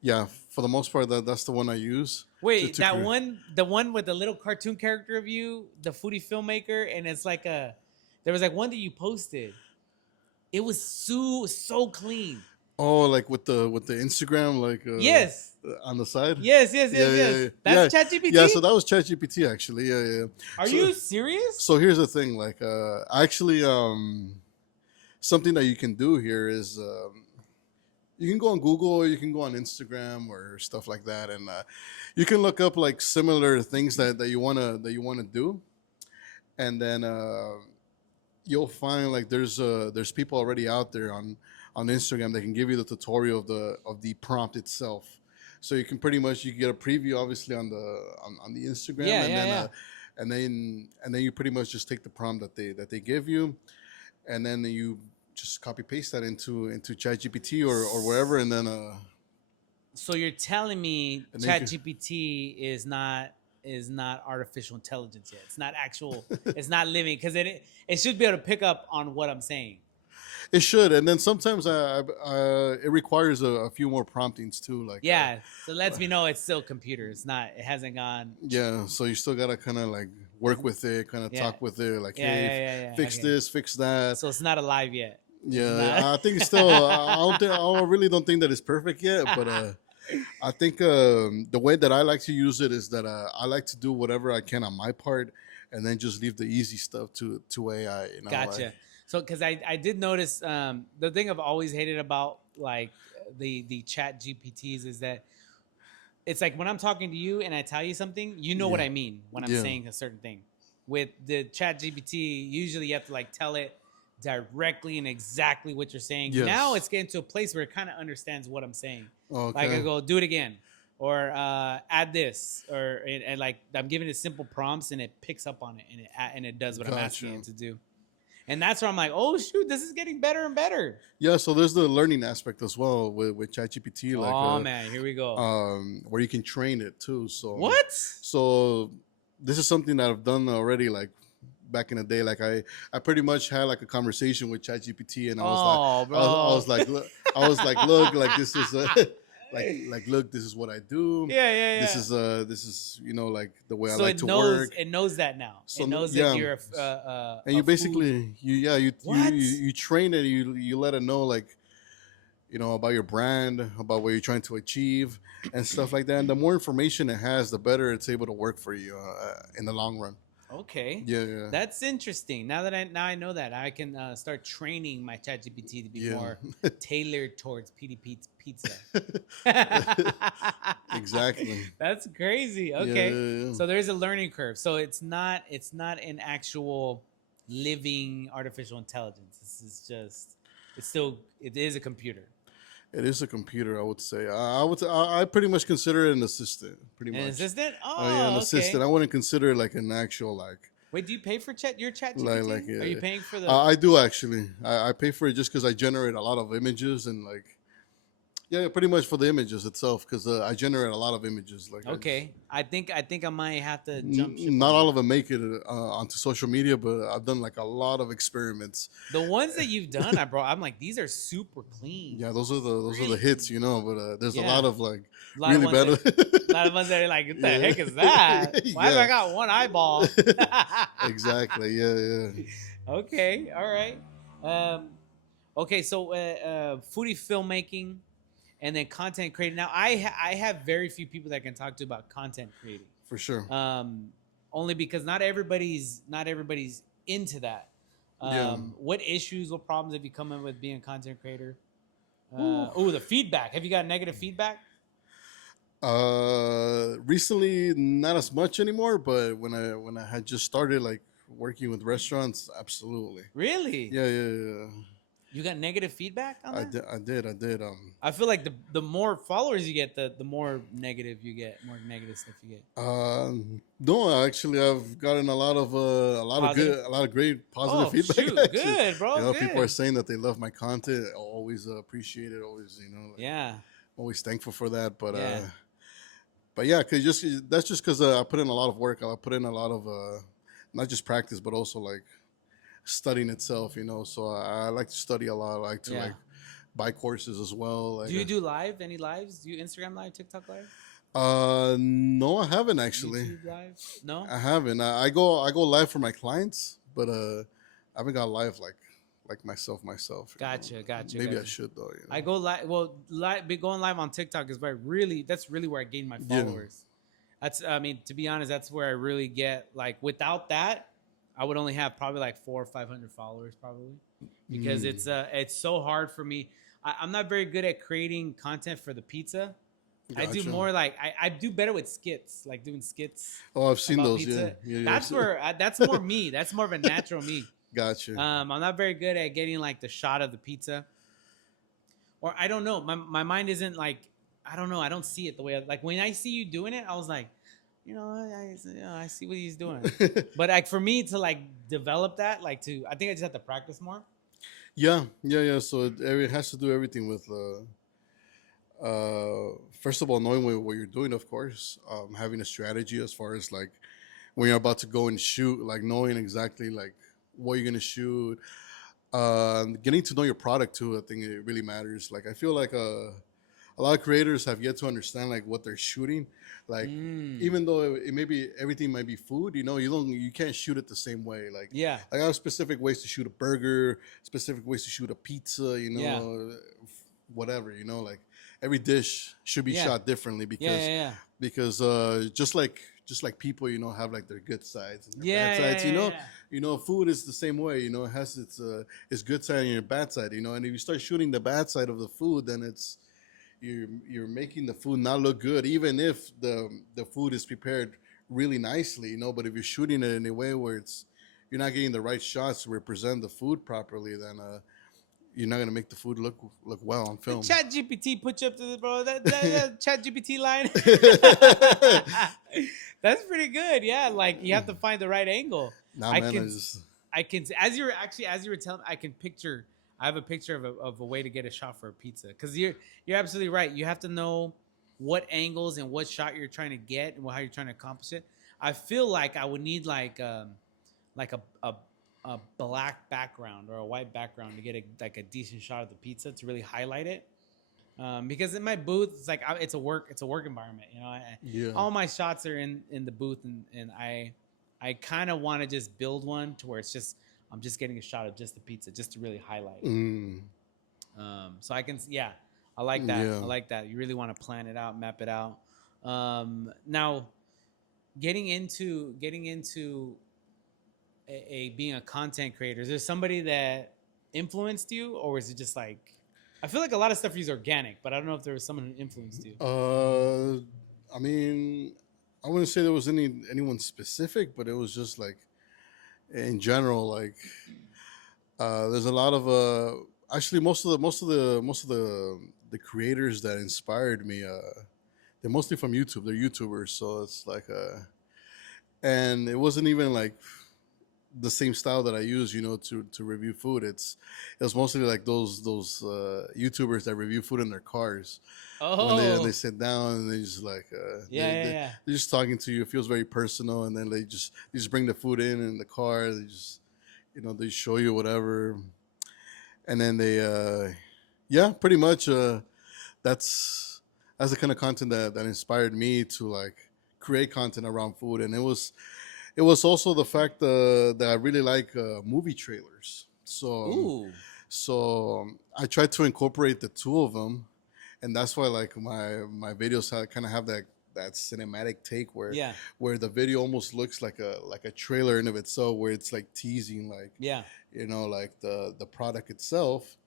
yeah. For the most part, that's the one I use. Wait, the one with the little cartoon character of you, the Foodie Filmmaker, and it's like there was like one that you posted. It was so clean. Oh, like with the Instagram, like yes, on the side. Yes. Yeah. That's ChatGPT. Yeah, so that was ChatGPT actually. Yeah. Are you serious? So here's the thing, like actually, something that you can do here is you can go on Google or you can go on Instagram or stuff like that, and you can look up like similar things that you wanna do, and then you'll find like there's people already out there on Instagram that can give you the tutorial of the prompt itself. So you can pretty much you get a preview obviously on the Instagram, Yeah, and yeah, then yeah. you pretty much just take the prompt that they give you, and then you just copy paste that into ChatGPT or wherever, So you're telling me and then you can, ChatGPT is not artificial intelligence yet. It's not actual. It's not living because it should be able to pick up on what I'm saying. it should, and then sometimes it requires a few more promptings too, like Yeah, so it lets me know it's still computer. It's not. It hasn't gone. yeah, so you still gotta kind of like work with it, kind of Yeah, talk with it, like, yeah, hey, yeah, yeah, yeah. fix Okay. this, fix that. So it's not alive yet. It's not. Yeah, I think it's still. I really don't think that it's perfect yet, but I think the way that I like to use it is that I like to do whatever I can on my part, and then just leave the easy stuff to AI. You know, Gotcha. like, So, because I did notice the thing I've always hated about like the Chat GPTs is that it's like when I'm talking to you and I tell you something, you know what yeah, I mean when I'm yeah, saying a certain thing. With the Chat GPT, usually you have to like tell it directly and exactly what you're saying. Now yes, it's getting to a place where it kind of understands what I'm saying. Like I okay, go, do it again, or add this, or and like I'm giving it simple prompts and it picks up on it and it does what I'm asking gotcha. it to do. And that's where I'm like, oh shoot, this is getting better and better. Yeah, so there's the learning aspect as well with ChatGPT, like Oh man, here we go. where you can train it too. So What? so this is something that I've done already, like back in the day. Like I pretty much had like a conversation with ChatGPT, and Oh, I bro. was like, look, like this is like look, this is what I do. Yeah, yeah, This yeah. is like the way I So like to work. it knows that now. So It knows that yeah, you're and you a food. basically you What? you train it. You let it know like about your brand, about what you're trying to achieve, and stuff like that. And the more information it has, the better it's able to work for you in the long run. Okay, Yeah, yeah, that's interesting. Now I know that I can start training my ChatGPT to be more yeah. tailored towards PDP pizza. Exactly. That's crazy. Yeah, Okay, yeah, yeah. so there's a learning curve. So it's not an actual living artificial intelligence. This is just it is a computer. It is a computer, I would say. I pretty much consider it an assistant, pretty An much. assistant? Oh yeah, an Oh, assistant. okay. I wouldn't consider it like an actual Wait, do you pay for your Chat like. GPT? Are you paying for the? I do actually. I pay for it just because I generate a lot of images and like yeah, pretty much for the images itself because I generate a lot of images. Like Okay, I think I might have to jump ship not on all that. of them make it onto social media, but I've done like a lot of experiments. The ones that you've done, I'm like, these are super clean. Yeah, those are the Really hits, clean. But there's a Yeah, lot of like a lot of really ones bad. that, a lot of ones that are like, what the Yeah, heck is that? Why have yeah, I got one eyeball? exactly. Yeah, yeah. Okay, all right. Um, okay, so foodie filmmaking and then content creating. Now, I have very few people that I can talk to about content creating. For sure. Only because not everybody's into that. Yeah. What issues, what problems have you come in with being a content creator? Ooh. The feedback. Have you got negative feedback? Recently, not as much anymore. But when I had just started like working with restaurants, absolutely. Really? Yeah, yeah, yeah. You got negative feedback on that? I did. I feel like the more followers you get, the more negative you get, more negative stuff you get. No, actually, I've gotten Positive? a lot of great positive Oh feedback. shoot, Actually, good, bro, people are good. saying that they love my content. I always appreciate it. Always, like, Yeah, always thankful for that. yeah. But yeah, cause that's just because I put in a lot of work. I put in a lot of not just practice, but also like studying itself. So I like to study a lot. I like to Yeah. like buy courses as well. Like, Do you do live? Any lives? Do you Instagram live, TikTok live, no, I haven't actually. YouTube live? No. I haven't. I go live for my clients, but I haven't got live like myself. Gotcha. Maybe I should though. I go live. Well, be going live on TikTok is where that's really where I gain my Yeah. followers. That's I mean, to be honest, that's where I really get like. Without that, I would only have probably like 400 or 500 followers probably, because it's so hard for me. I'm not very good at creating content for the pizza. I do Gotcha. more like I do better with skits, like doing skits Oh, I've seen about those. pizza. Yeah. That's where that's more me. That's more of a natural me. Gotcha. I'm not very good at getting like the shot of the pizza, or I don't know. My mind isn't like I don't know. I don't see it the way like when I see you doing it. I was like, I see what he's doing. But like for me to like develop that, like to I think I just have to practice more. Yeah. So it has to do everything with first of all, knowing what you're doing, of course, having a strategy as far as like when you're about to go and shoot, like knowing exactly like what you're gonna shoot, getting to know your product too. I think it really matters. Like I feel like a lot of creators have yet to understand like what they're shooting. Like even though it may be everything might be food, you can't shoot it the same way. Like Yeah. I got specific ways to shoot a burger, specific ways to shoot a pizza. Whatever. Like every dish should be shot differently because just like people, have like their good sides and their bad sides. Food is the same way. It has its good side and your bad side. And if you start shooting the bad side of the food, then it's you're making the food not look good, even if the food is prepared really nicely. But if you're shooting it in a way where you're not getting the right shots to represent the food properly, then you're not gonna make the food look well on film. Chat GPT put you up to the bro. That Chat GPT line. That's pretty good. Yeah, like you have to find the right angle. Nah, I can as you were telling, I can picture. I have a picture of a way to get a shot for a pizza because you're absolutely right. You have to know what angles and what shot you're trying to get and how you're trying to accomplish it. I feel like I would need like a black background or a white background to get a decent shot of the pizza to really highlight it. Because in my booth, it's like it's a work environment. All my shots are in the booth, and I kind of want to just build one to where it's just I'm just getting a shot of just the pizza just to really highlight it. So I can I like that. I like that. You really want to plan it out, map it out. Now, getting into being a content creator, is there somebody that influenced you, or is it just like I feel like a lot of stuff is organic, but I don't know if there was someone who influenced you. I mean, I wouldn't say there was anyone specific, but it was just like in general, like there's a lot of actually most of the creators that inspired me, they're mostly from YouTube. They're YouTubers, so it's like and it wasn't even like the same style that I use, to review food. It was mostly like those YouTubers that review food in their cars. When they sit down and they just like they're just talking to you. It feels very personal, and then they just bring the food in the car. They just they show you whatever, and then they pretty much that's the kind of content that inspired me to like create content around food. And it was also the fact that I really like movie trailers. So I tried to incorporate the two of them, and that's why like my videos kind of have that cinematic take where the video almost looks like a trailer in of itself, where it's like teasing like like the product itself.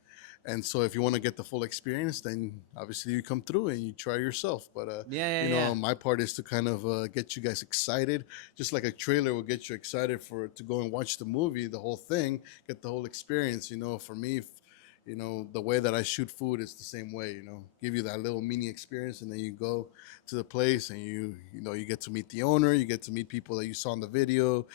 And so if you want to get the full experience, then obviously you come through and you try yourself. But my part is to kind of get you guys excited, just like a trailer will get you excited to go and watch the movie, the whole thing, get the whole experience. For me, the way that I shoot food is the same way. Give you that little mini experience, and then you go to the place and you get to meet the owner, you get to meet people that you saw in the video,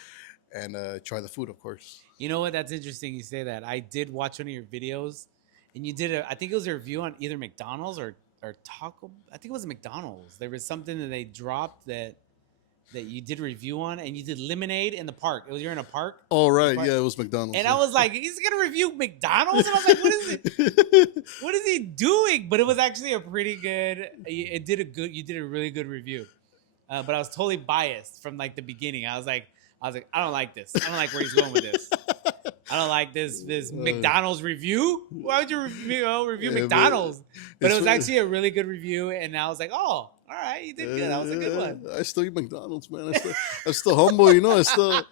and try the food, of course. You know what? That's interesting you say that. I did watch one of your videos. And you did I think it was a review on either McDonald's or Taco. I think it was McDonald's. There was something that they dropped that you did a review on, and you did lemonade in the park. You're in a park. Oh right, yeah, it was McDonald's. And I was like, he's gonna review McDonald's, and I was like, what is it? What is he doing? But it was actually a pretty good. You did a really good review. But I was totally biased from like the beginning. I was like, I don't like this. I don't like where he's going with this. I don't like this McDonald's review. Why would you review McDonald's? But it was actually a really good review, and I was like, oh, all right, you did good. That was a good one. I still eat McDonald's, man. I'm still humble, I still.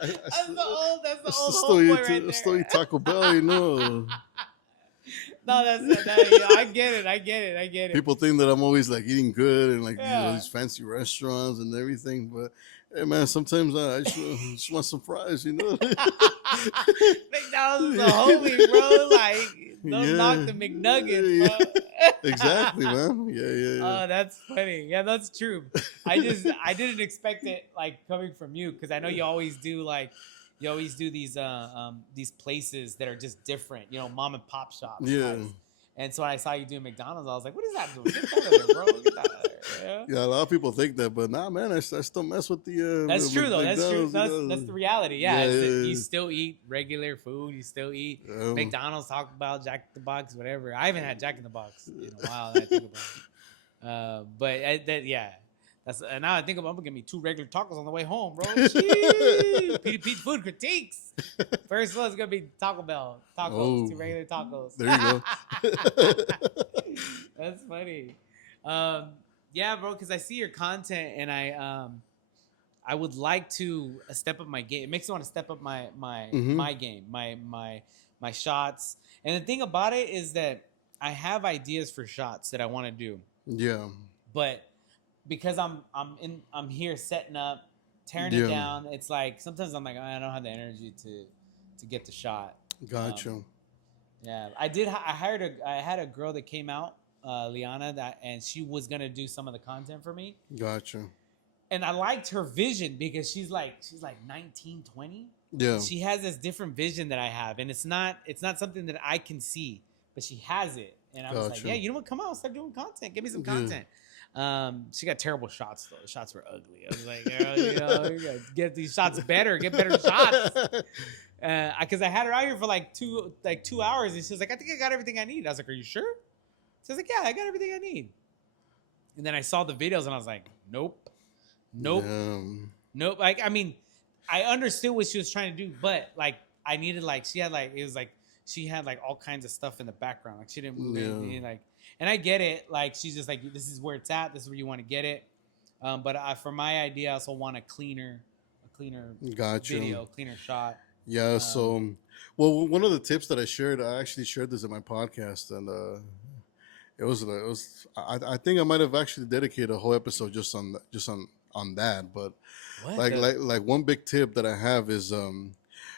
That's the old homeboy right there. I still eat Taco Bell, No, yeah, I get it. I get it. I get it. People think that I'm always like eating good and like Yeah. these fancy restaurants and everything, but hey man, sometimes I just want some fries, McDonald's is a homie, bro. Like, don't knock the Yeah. McNuggets, bro. Exactly, man. Yeah. Oh, that's funny. Yeah, that's true. I didn't expect it like coming from you because I know you always do these places that are just different, mom and pop shops. Yeah. Like, and so when I saw you doing McDonald's, I was like, what is that doing? Get that out of there, bro. Get that out of there. Yeah, a lot of people think that, but nah, man, I still mess with the. That's true though. That's true. McDonald's, That's the reality. Yeah, Yeah. you still eat regular food. You still eat McDonald's. Talk about Jack in the Box, whatever. I haven't had Jack in the Box in a while. That I think about it. Yeah. That's now I think I'm gonna get me 2 regular tacos on the way home, bro. Pete food critiques. First one's gonna be Taco Bell tacos, 2 regular tacos. There you go. That's funny. Yeah, bro, because I see your content and I would like to step up my game. It makes me want to step up my game, my shots. And the thing about it is that I have ideas for shots that I want to do. Yeah. But because I'm here setting up, tearing it down, it's like sometimes I'm like, I don't have the energy to get the shot. Gotcha. Yeah, I had a girl that came out, Liana, and she was gonna do some of the content for me. Gotcha. And I liked her vision because she's like 19, 20. Yeah. She has this different vision that I have, and it's not something that I can see, but she has it. And I was like, yeah, you know what? Come on, start doing content. Give me some content. She got terrible shots though. The shots were ugly. I was like, girl, you gotta get these shots better. Get better shots. Because I had her out here for like 2 hours, and she was like, I think I got everything I need. I was like, are you sure? She was like, yeah, I got everything I need. And then I saw the videos, and I was like, nope. Like, I mean, I understood what she was trying to do, but like, I needed she had all kinds of stuff in the background. Like she didn't move anything. Like, and I get it. Like she's just like, this is where it's at. This is where you want to get it. But for my idea, I also want a cleaner video, cleaner shot. Yeah. So, well, one of the tips that I actually shared this in my podcast, and it was. I think I might have actually dedicated a whole episode just on that. But like one big tip that I have is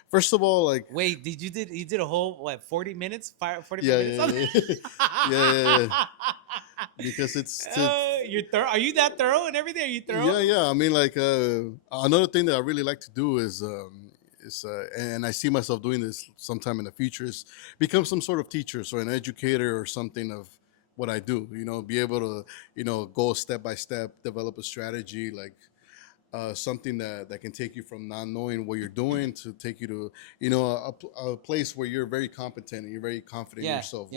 first of all, like, wait, you did a whole 40 minutes? 40 yeah, minutes? Yeah. Because it's you're thorough. Are you that thorough and everything? Are you thorough? Yeah. I mean, like another thing that I really like to do is and I see myself doing this sometime in the future, is become some sort of teacher, so an educator or something of what I do. Be able to go step by step, develop a strategy, like something that can take you from not knowing what you're doing to take you to a place where you're very competent and you're very confident in yourself.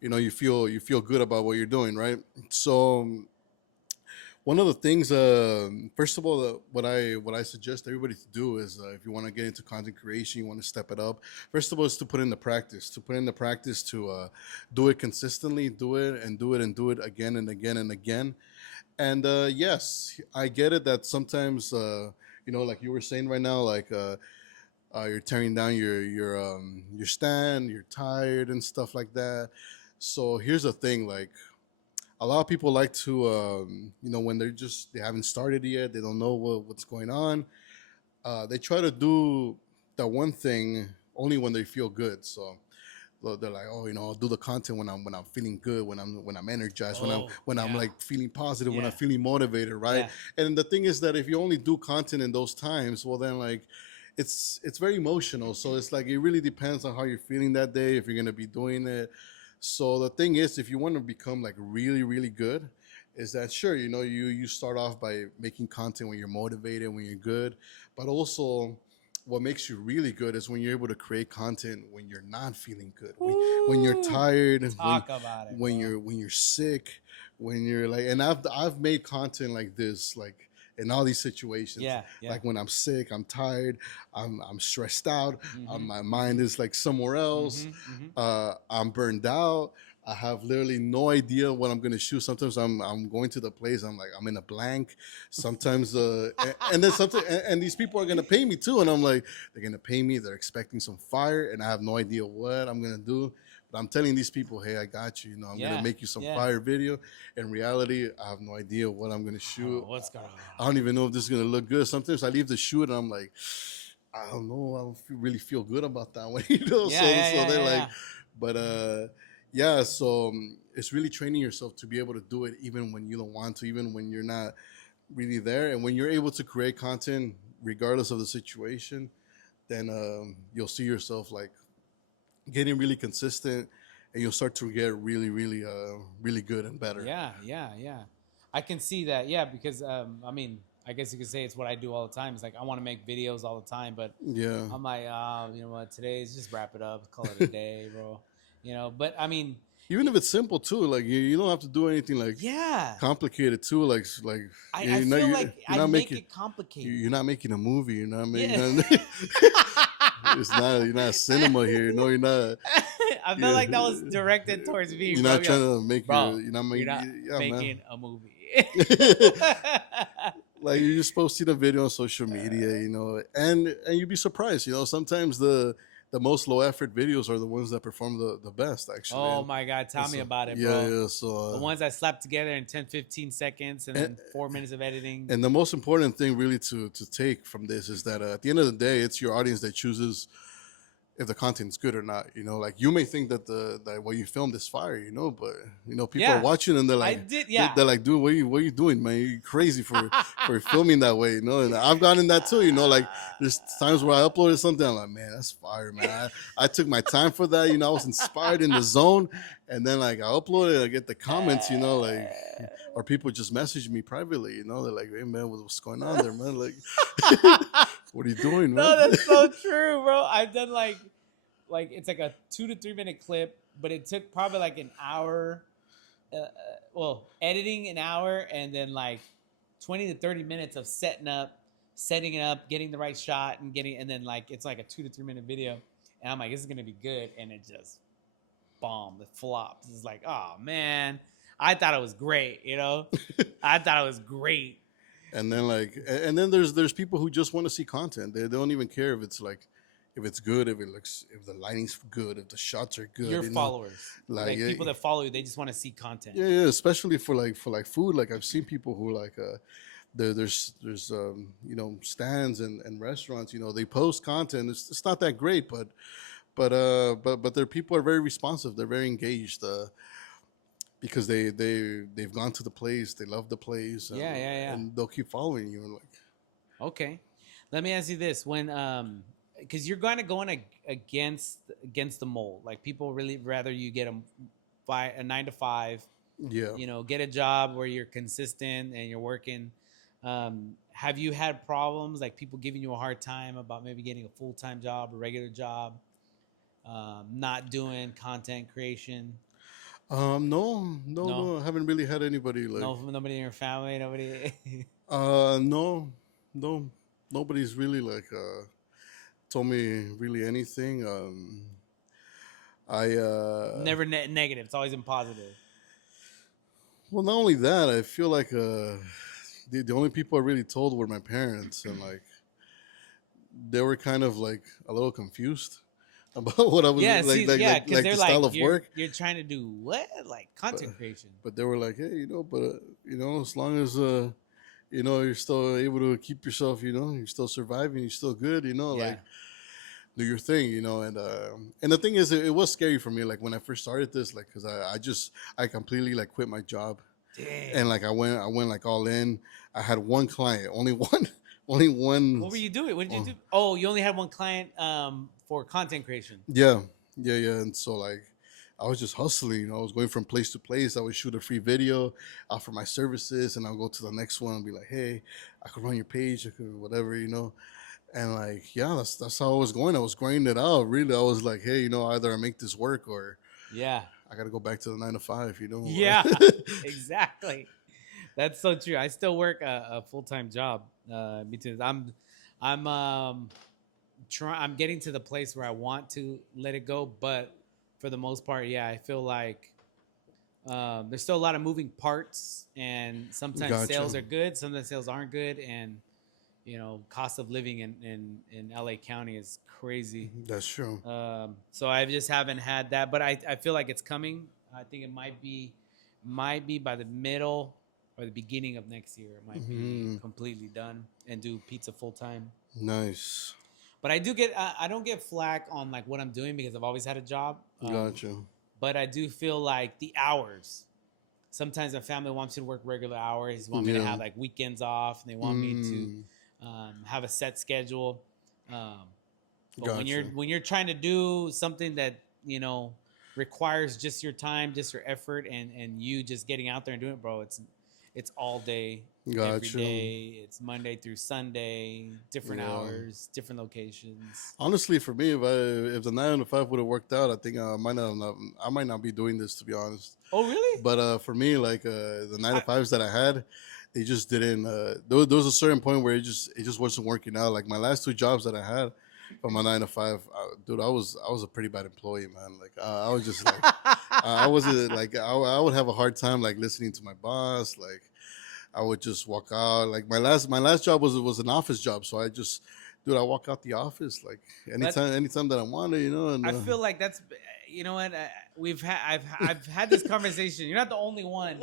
You feel good about what you're doing, right? So one of the things, first of all, what I suggest everybody to do is if you want to get into content creation, you want to step it up. First of all, is to put in the practice, to do it consistently, do it again and again and again. And yes, I get it that sometimes, like you were saying right now, like you're tearing down your stand, you're tired and stuff like that. So here's the thing, like, a lot of people like to, when they haven't started yet, they don't know what's going on. They try to do that one thing only when they feel good. So they're like, I'll do the content when I'm feeling good, when I'm energized, when I'm like feeling positive, when I'm feeling motivated, right? Yeah. And the thing is that if you only do content in those times, well then like it's very emotional. So it's like it really depends on how you're feeling that day, if you're gonna be doing it. So the thing is, if you want to become like really, really good, is that sure, you start off by making content when you're motivated, when you're good, but also what makes you really good is when you're able to create content when you're not feeling good, when you're tired, when you're sick, when you're like, and I've made content like this, like in all these situations, like when I'm sick, I'm tired, I'm stressed out, my mind is like somewhere else, I'm burned out, I have literally no idea what I'm gonna shoot. Sometimes I'm going to the place, I'm in a blank. Sometimes and then sometimes and these people are gonna pay me too, and I'm like, they're gonna pay me, they're expecting some fire, and I have no idea what I'm gonna do. But I'm telling these people, hey, I got you. You know, I'm gonna make you some fire video. In reality, I have no idea what I'm gonna shoot. What's going on? I don't even know if this is gonna look good. Sometimes I leave the shoot and I'm like, I don't know. I don't really feel good about that one. You know, so they're like, but yeah. So it's really training yourself to be able to do it even when you don't want to, even when you're not really there, and when you're able to create content regardless of the situation, then you'll see yourself like getting really consistent, and you'll start to get really, really, really good and better. Yeah. I can see that. Yeah, because I mean, I guess you could say it's what I do all the time. It's like I want to make videos all the time, but Yeah, I'm like, you know what? Today's just wrap it up, call it a day, bro. You know, but I mean, even if it's simple too, like you don't have to do anything like complicated too. Like I feel like I make it complicated. You're not making a movie. You're not making. It's not. You're not cinema here. No, you're not. I felt like that was directed towards me. You're not trying to make. You're not making a movie. Like you're just posting a video on social media, you know, and you'd be surprised, you know. Sometimes the most low effort videos are the ones that perform the best, actually. Oh my God, tell me about it, bro. Yeah. So the ones that slap together in 10, 15 seconds and then 4 minutes of editing. And the most important thing really to take from this is that at the end of the day, it's your audience that chooses if the content's good or not. You know, like you may think that that what you filmed is fire, you know, but you know people are watching and they're like, they're like, dude, what are you doing, man? You're crazy for filming that way, you know. And I've gotten that too, you know. Like there's times where I uploaded something, I'm like, man, that's fire, man. I took my time for that, you know. I was inspired in the zone, and then like I uploaded, I get the comments, you know, like, or people just message me privately, you know. They're like, hey man, what's going on there, man? Like, what are you doing, man? No, that's so true, bro. I've done like it's like a 2 to 3 minute clip, but it took probably like an hour. Editing an hour, and then like 20 to 30 minutes of setting it up, getting the right shot, and then like it's like a 2 to 3 minute video, and I'm like, this is gonna be good, and it just bombed, it flopped. It's like, oh man, I thought it was great, you know. I thought it was great. And then there's people who just want to see content. They don't even care if it's like, if it's good, if the lighting's good, if the shots are good. Your followers, like people that follow you, they just want to see content. Yeah, especially for food. Like I've seen people who like there's you know, stands and restaurants. You know, they post content. It's not that great, but their people are very responsive. They're very engaged. Because they've gone to the place, they love the place, and they'll keep following you. And like, okay, let me ask you this: when because you're going to go in against the mold, like people really rather you get a 9 to 5, you know, get a job where you're consistent and you're working. Have you had problems like people giving you a hard time about maybe getting a full-time job, a regular job, not doing content creation? No, I haven't really had anybody like. Nobody in your family, nobody. No, nobody's really like told me really anything. I never negative. It's always in positive. Well, not only that, I feel like the only people I really told were my parents, and like they were kind of like a little confused about what I was like the style of work. You're trying to do what? Like content creation. But they were like, hey, you know, but you know, as long as you know, you're still able to keep yourself, you know, you're still surviving, you're still good, you know, like do your thing, you know. And the thing is, it was scary for me, like when I first started this, like because I completely like quit my job. Dang. And like I went like all in. I had one client, only one. What were you doing? What did you do? Oh, you only had one client for content creation. Yeah. And so like I was just hustling, you know. I was going from place to place. I would shoot a free video, offer my services, and I'll go to the next one and be like, hey, I could run your page, I could whatever, you know. And like, yeah, that's how I was going. I was grinding it out. Really, I was like, hey, you know, either I make this work or I got to go back to the 9 to 5, you know. Yeah, exactly. That's so true. I still work a full-time job. Because I'm getting to the place where I want to let it go, but for the most part, I feel like there's still a lot of moving parts, and sometimes sales are good, sometimes sales aren't good, and cost of living in LA County is crazy. That's true. So I just haven't had that, but I feel like it's coming. I think it might be by the middle or the beginning of next year. It might be completely done and do pizza full time. Nice. But I don't get flack on like what I'm doing because I've always had a job. Gotcha. But I do feel like the hours. Sometimes my family wants me to work regular hours. They want me to have like weekends off, and they want me to have a set schedule. But when you're trying to do something that requires just your time, just your effort, and you just getting out there and doing it, bro, it's all day, every day. It's Monday through Sunday, different hours, different locations. Honestly, for me, if the 9 to 5 would have worked out, I think I might not be doing this, to be honest. Oh, really? But for me, like the 9 to 5s that I had, they just didn't. There was a certain point where it just wasn't working out. Like my last 2 jobs that I had from my 9 to 5, dude, I was a pretty bad employee, man. Like I was just like I wasn't like I would have a hard time like listening to my boss. Like I would just walk out. Like my last job was an office job, so I walk out the office like anytime that I wanted, And I feel like that's, what I've had this conversation. You're not the only one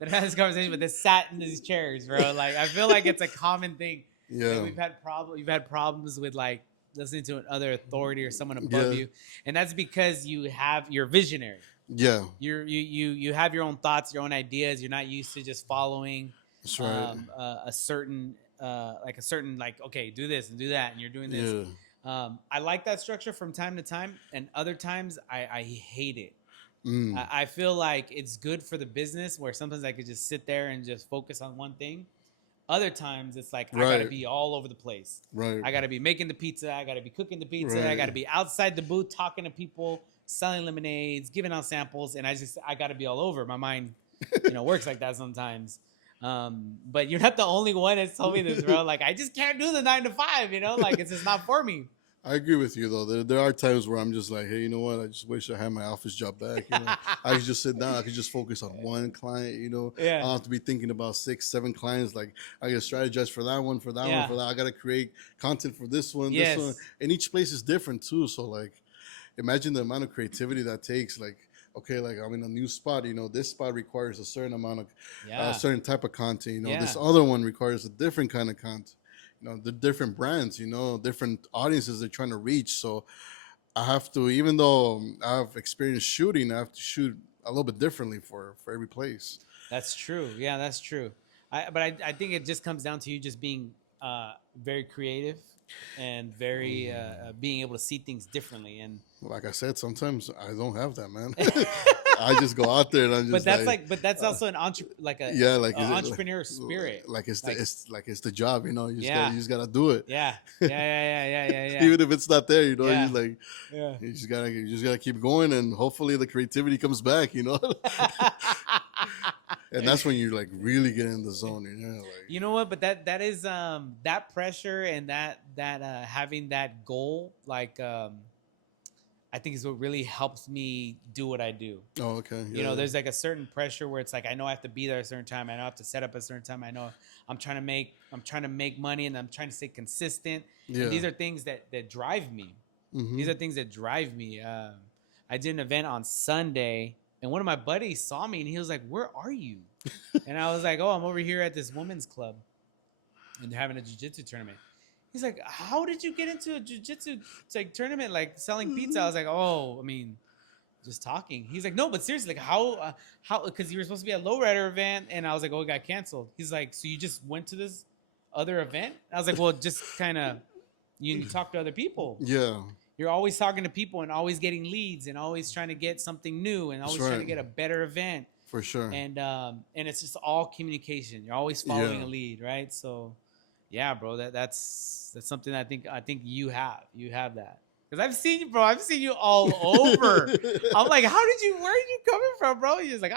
that had this conversation, but that sat in these chairs, bro. Like I feel like it's a common thing. Yeah, like you've had problems with like listening to another authority or someone above you, and that's because you're visionary. Yeah, you have your own thoughts, your own ideas. You're not used to just following a certain okay, do this and do that, and you're doing this. I like that structure from time to time, and other times I hate it. I feel like it's good for the business where sometimes I could just sit there and just focus on one thing. Other times it's like I gotta be all over the place. Right. I gotta be making the pizza. I gotta be cooking the pizza. Right. I gotta be outside the booth talking to people, selling lemonades, giving out samples, and I gotta be all over. My mind, works like that sometimes. But you're not the only one that's told me this, bro. Like I just can't do the 9 to 5. Like it's just not for me. I agree with you, though. There are times where I'm just like, hey, you know what? I just wish I had my office job back. I could just sit down. I could just focus on one client, Yeah. I don't have to be thinking about 6, 7 clients. Like, I got to strategize for that one, for that one, for that. I got to create content for this one, this one. And each place is different, too. So, like, imagine the amount of creativity that takes. Like, okay, like I'm in a new spot. This spot requires a certain amount of, a certain type of content. This other one requires a different kind of content. The different brands, different audiences they're trying to reach. So I have to, even though I have experience shooting, I have to shoot a little bit differently for every place. That's true. Yeah, that's true. But I think it just comes down to you just being very creative and very being able to see things differently. And like I said, sometimes I don't have that, man. I just go out there and I'm just. But that's also an entrepreneur spirit. Like it's the job, You just gotta do it. Yeah. Even if it's not there, you just gotta keep going, and hopefully the creativity comes back, And that's when you like really get in the zone, you know what? But that is that pressure and that having that goal, like I think is what really helps me do what I do. Oh, okay. There's like a certain pressure where it's like I know I have to be there at a certain time. I know I have to set up at a certain time. I know I'm trying to make money, and I'm trying to stay consistent. Yeah. And these are things that drive me. Mm-hmm. These are things that drive me. I did an event on Sunday, and one of my buddies saw me, and he was like, "Where are you?" And I was like, "Oh, I'm over here at this women's club, and they're having a jiu-jitsu tournament." He's like, "How did you get into a jiu-jitsu tournament, like selling pizza?" I was like, "Oh, I mean, just talking." He's like, "No, but seriously, like how? Because you were supposed to be at Lowrider event," and I was like, "Oh, it got canceled." He's like, "So you just went to this other event?" I was like, "Well, just kind of, you talk to other people. Yeah, you're always talking to people and always getting leads and always trying to get something new and always trying to get a better event for sure. And it's just all communication. You're always following a lead, right? So." Yeah, bro, that's something I think you have that. Because I've seen you, bro. I've seen you all over. I'm like, where are you coming from, bro? You're just like,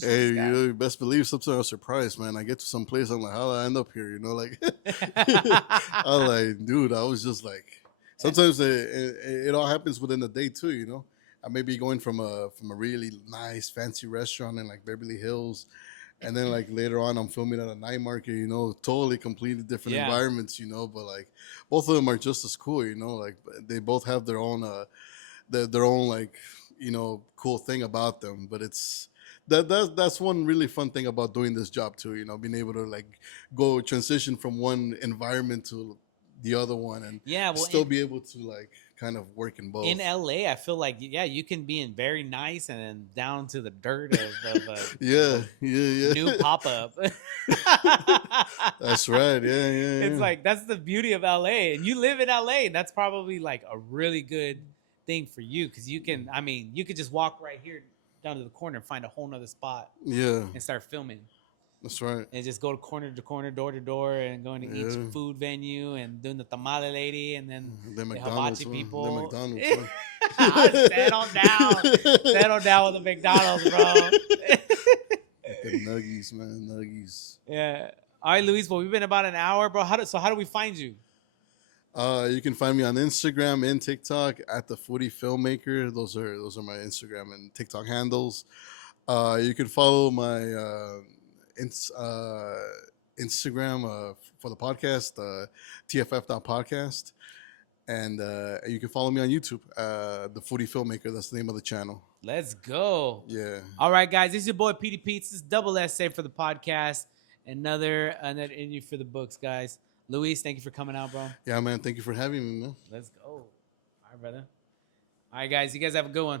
Hey, you best believe sometimes I'm surprised, man. I get to some place, I'm like, how did I end up here? Like, I'm like, dude, I was just like, sometimes it all happens within the day too, I may be going from a really nice, fancy restaurant in like Beverly Hills, And then like later on, I'm filming at a night market. You know, totally completely different Yeah. environments. You know, but like both of them are just as cool. You know, like they both have their own like cool thing about them. But it's that's one really fun thing about doing this job too. You know, being able to like go transition from one environment to the other one and Yeah, well, still be able to like kind of work in both. in LA, I feel like you can be in very nice and then down to the dirt of Yeah, yeah, new yeah. pop up. That's right. Yeah, yeah, It's yeah. like that's the beauty of LA, and you live in LA. That's probably like a really good thing for you because you can. I mean, you could just walk right here down to the corner and find a whole nother spot Yeah, and start filming. that's right. And just go to corner to corner, door to door, and going to each Yeah. food venue and doing the tamale lady and then The the McDonald's hibachi one. people. The McDonald's one. Settle down. Settle down with the McDonald's, bro. The nuggies, man, nuggies. Yeah. All right, Luis. Well, we've been about an hour, bro. How do we find you? You can find me on Instagram and TikTok at the Foodie Filmmaker. Those are my Instagram and TikTok handles. You can follow my Instagram for the podcast, tff.podcast. And you can follow me on YouTube, the Foodie Filmmaker. That's the name of the channel. Let's go. Yeah. All right, guys. This is your boy Petey Pete's. This is double essay for the podcast. Another interview for the books, guys. Luis, thank you for coming out, bro. Yeah, man. Thank you for having me, man. Let's go. All right, brother. All right, guys. You guys have a good one.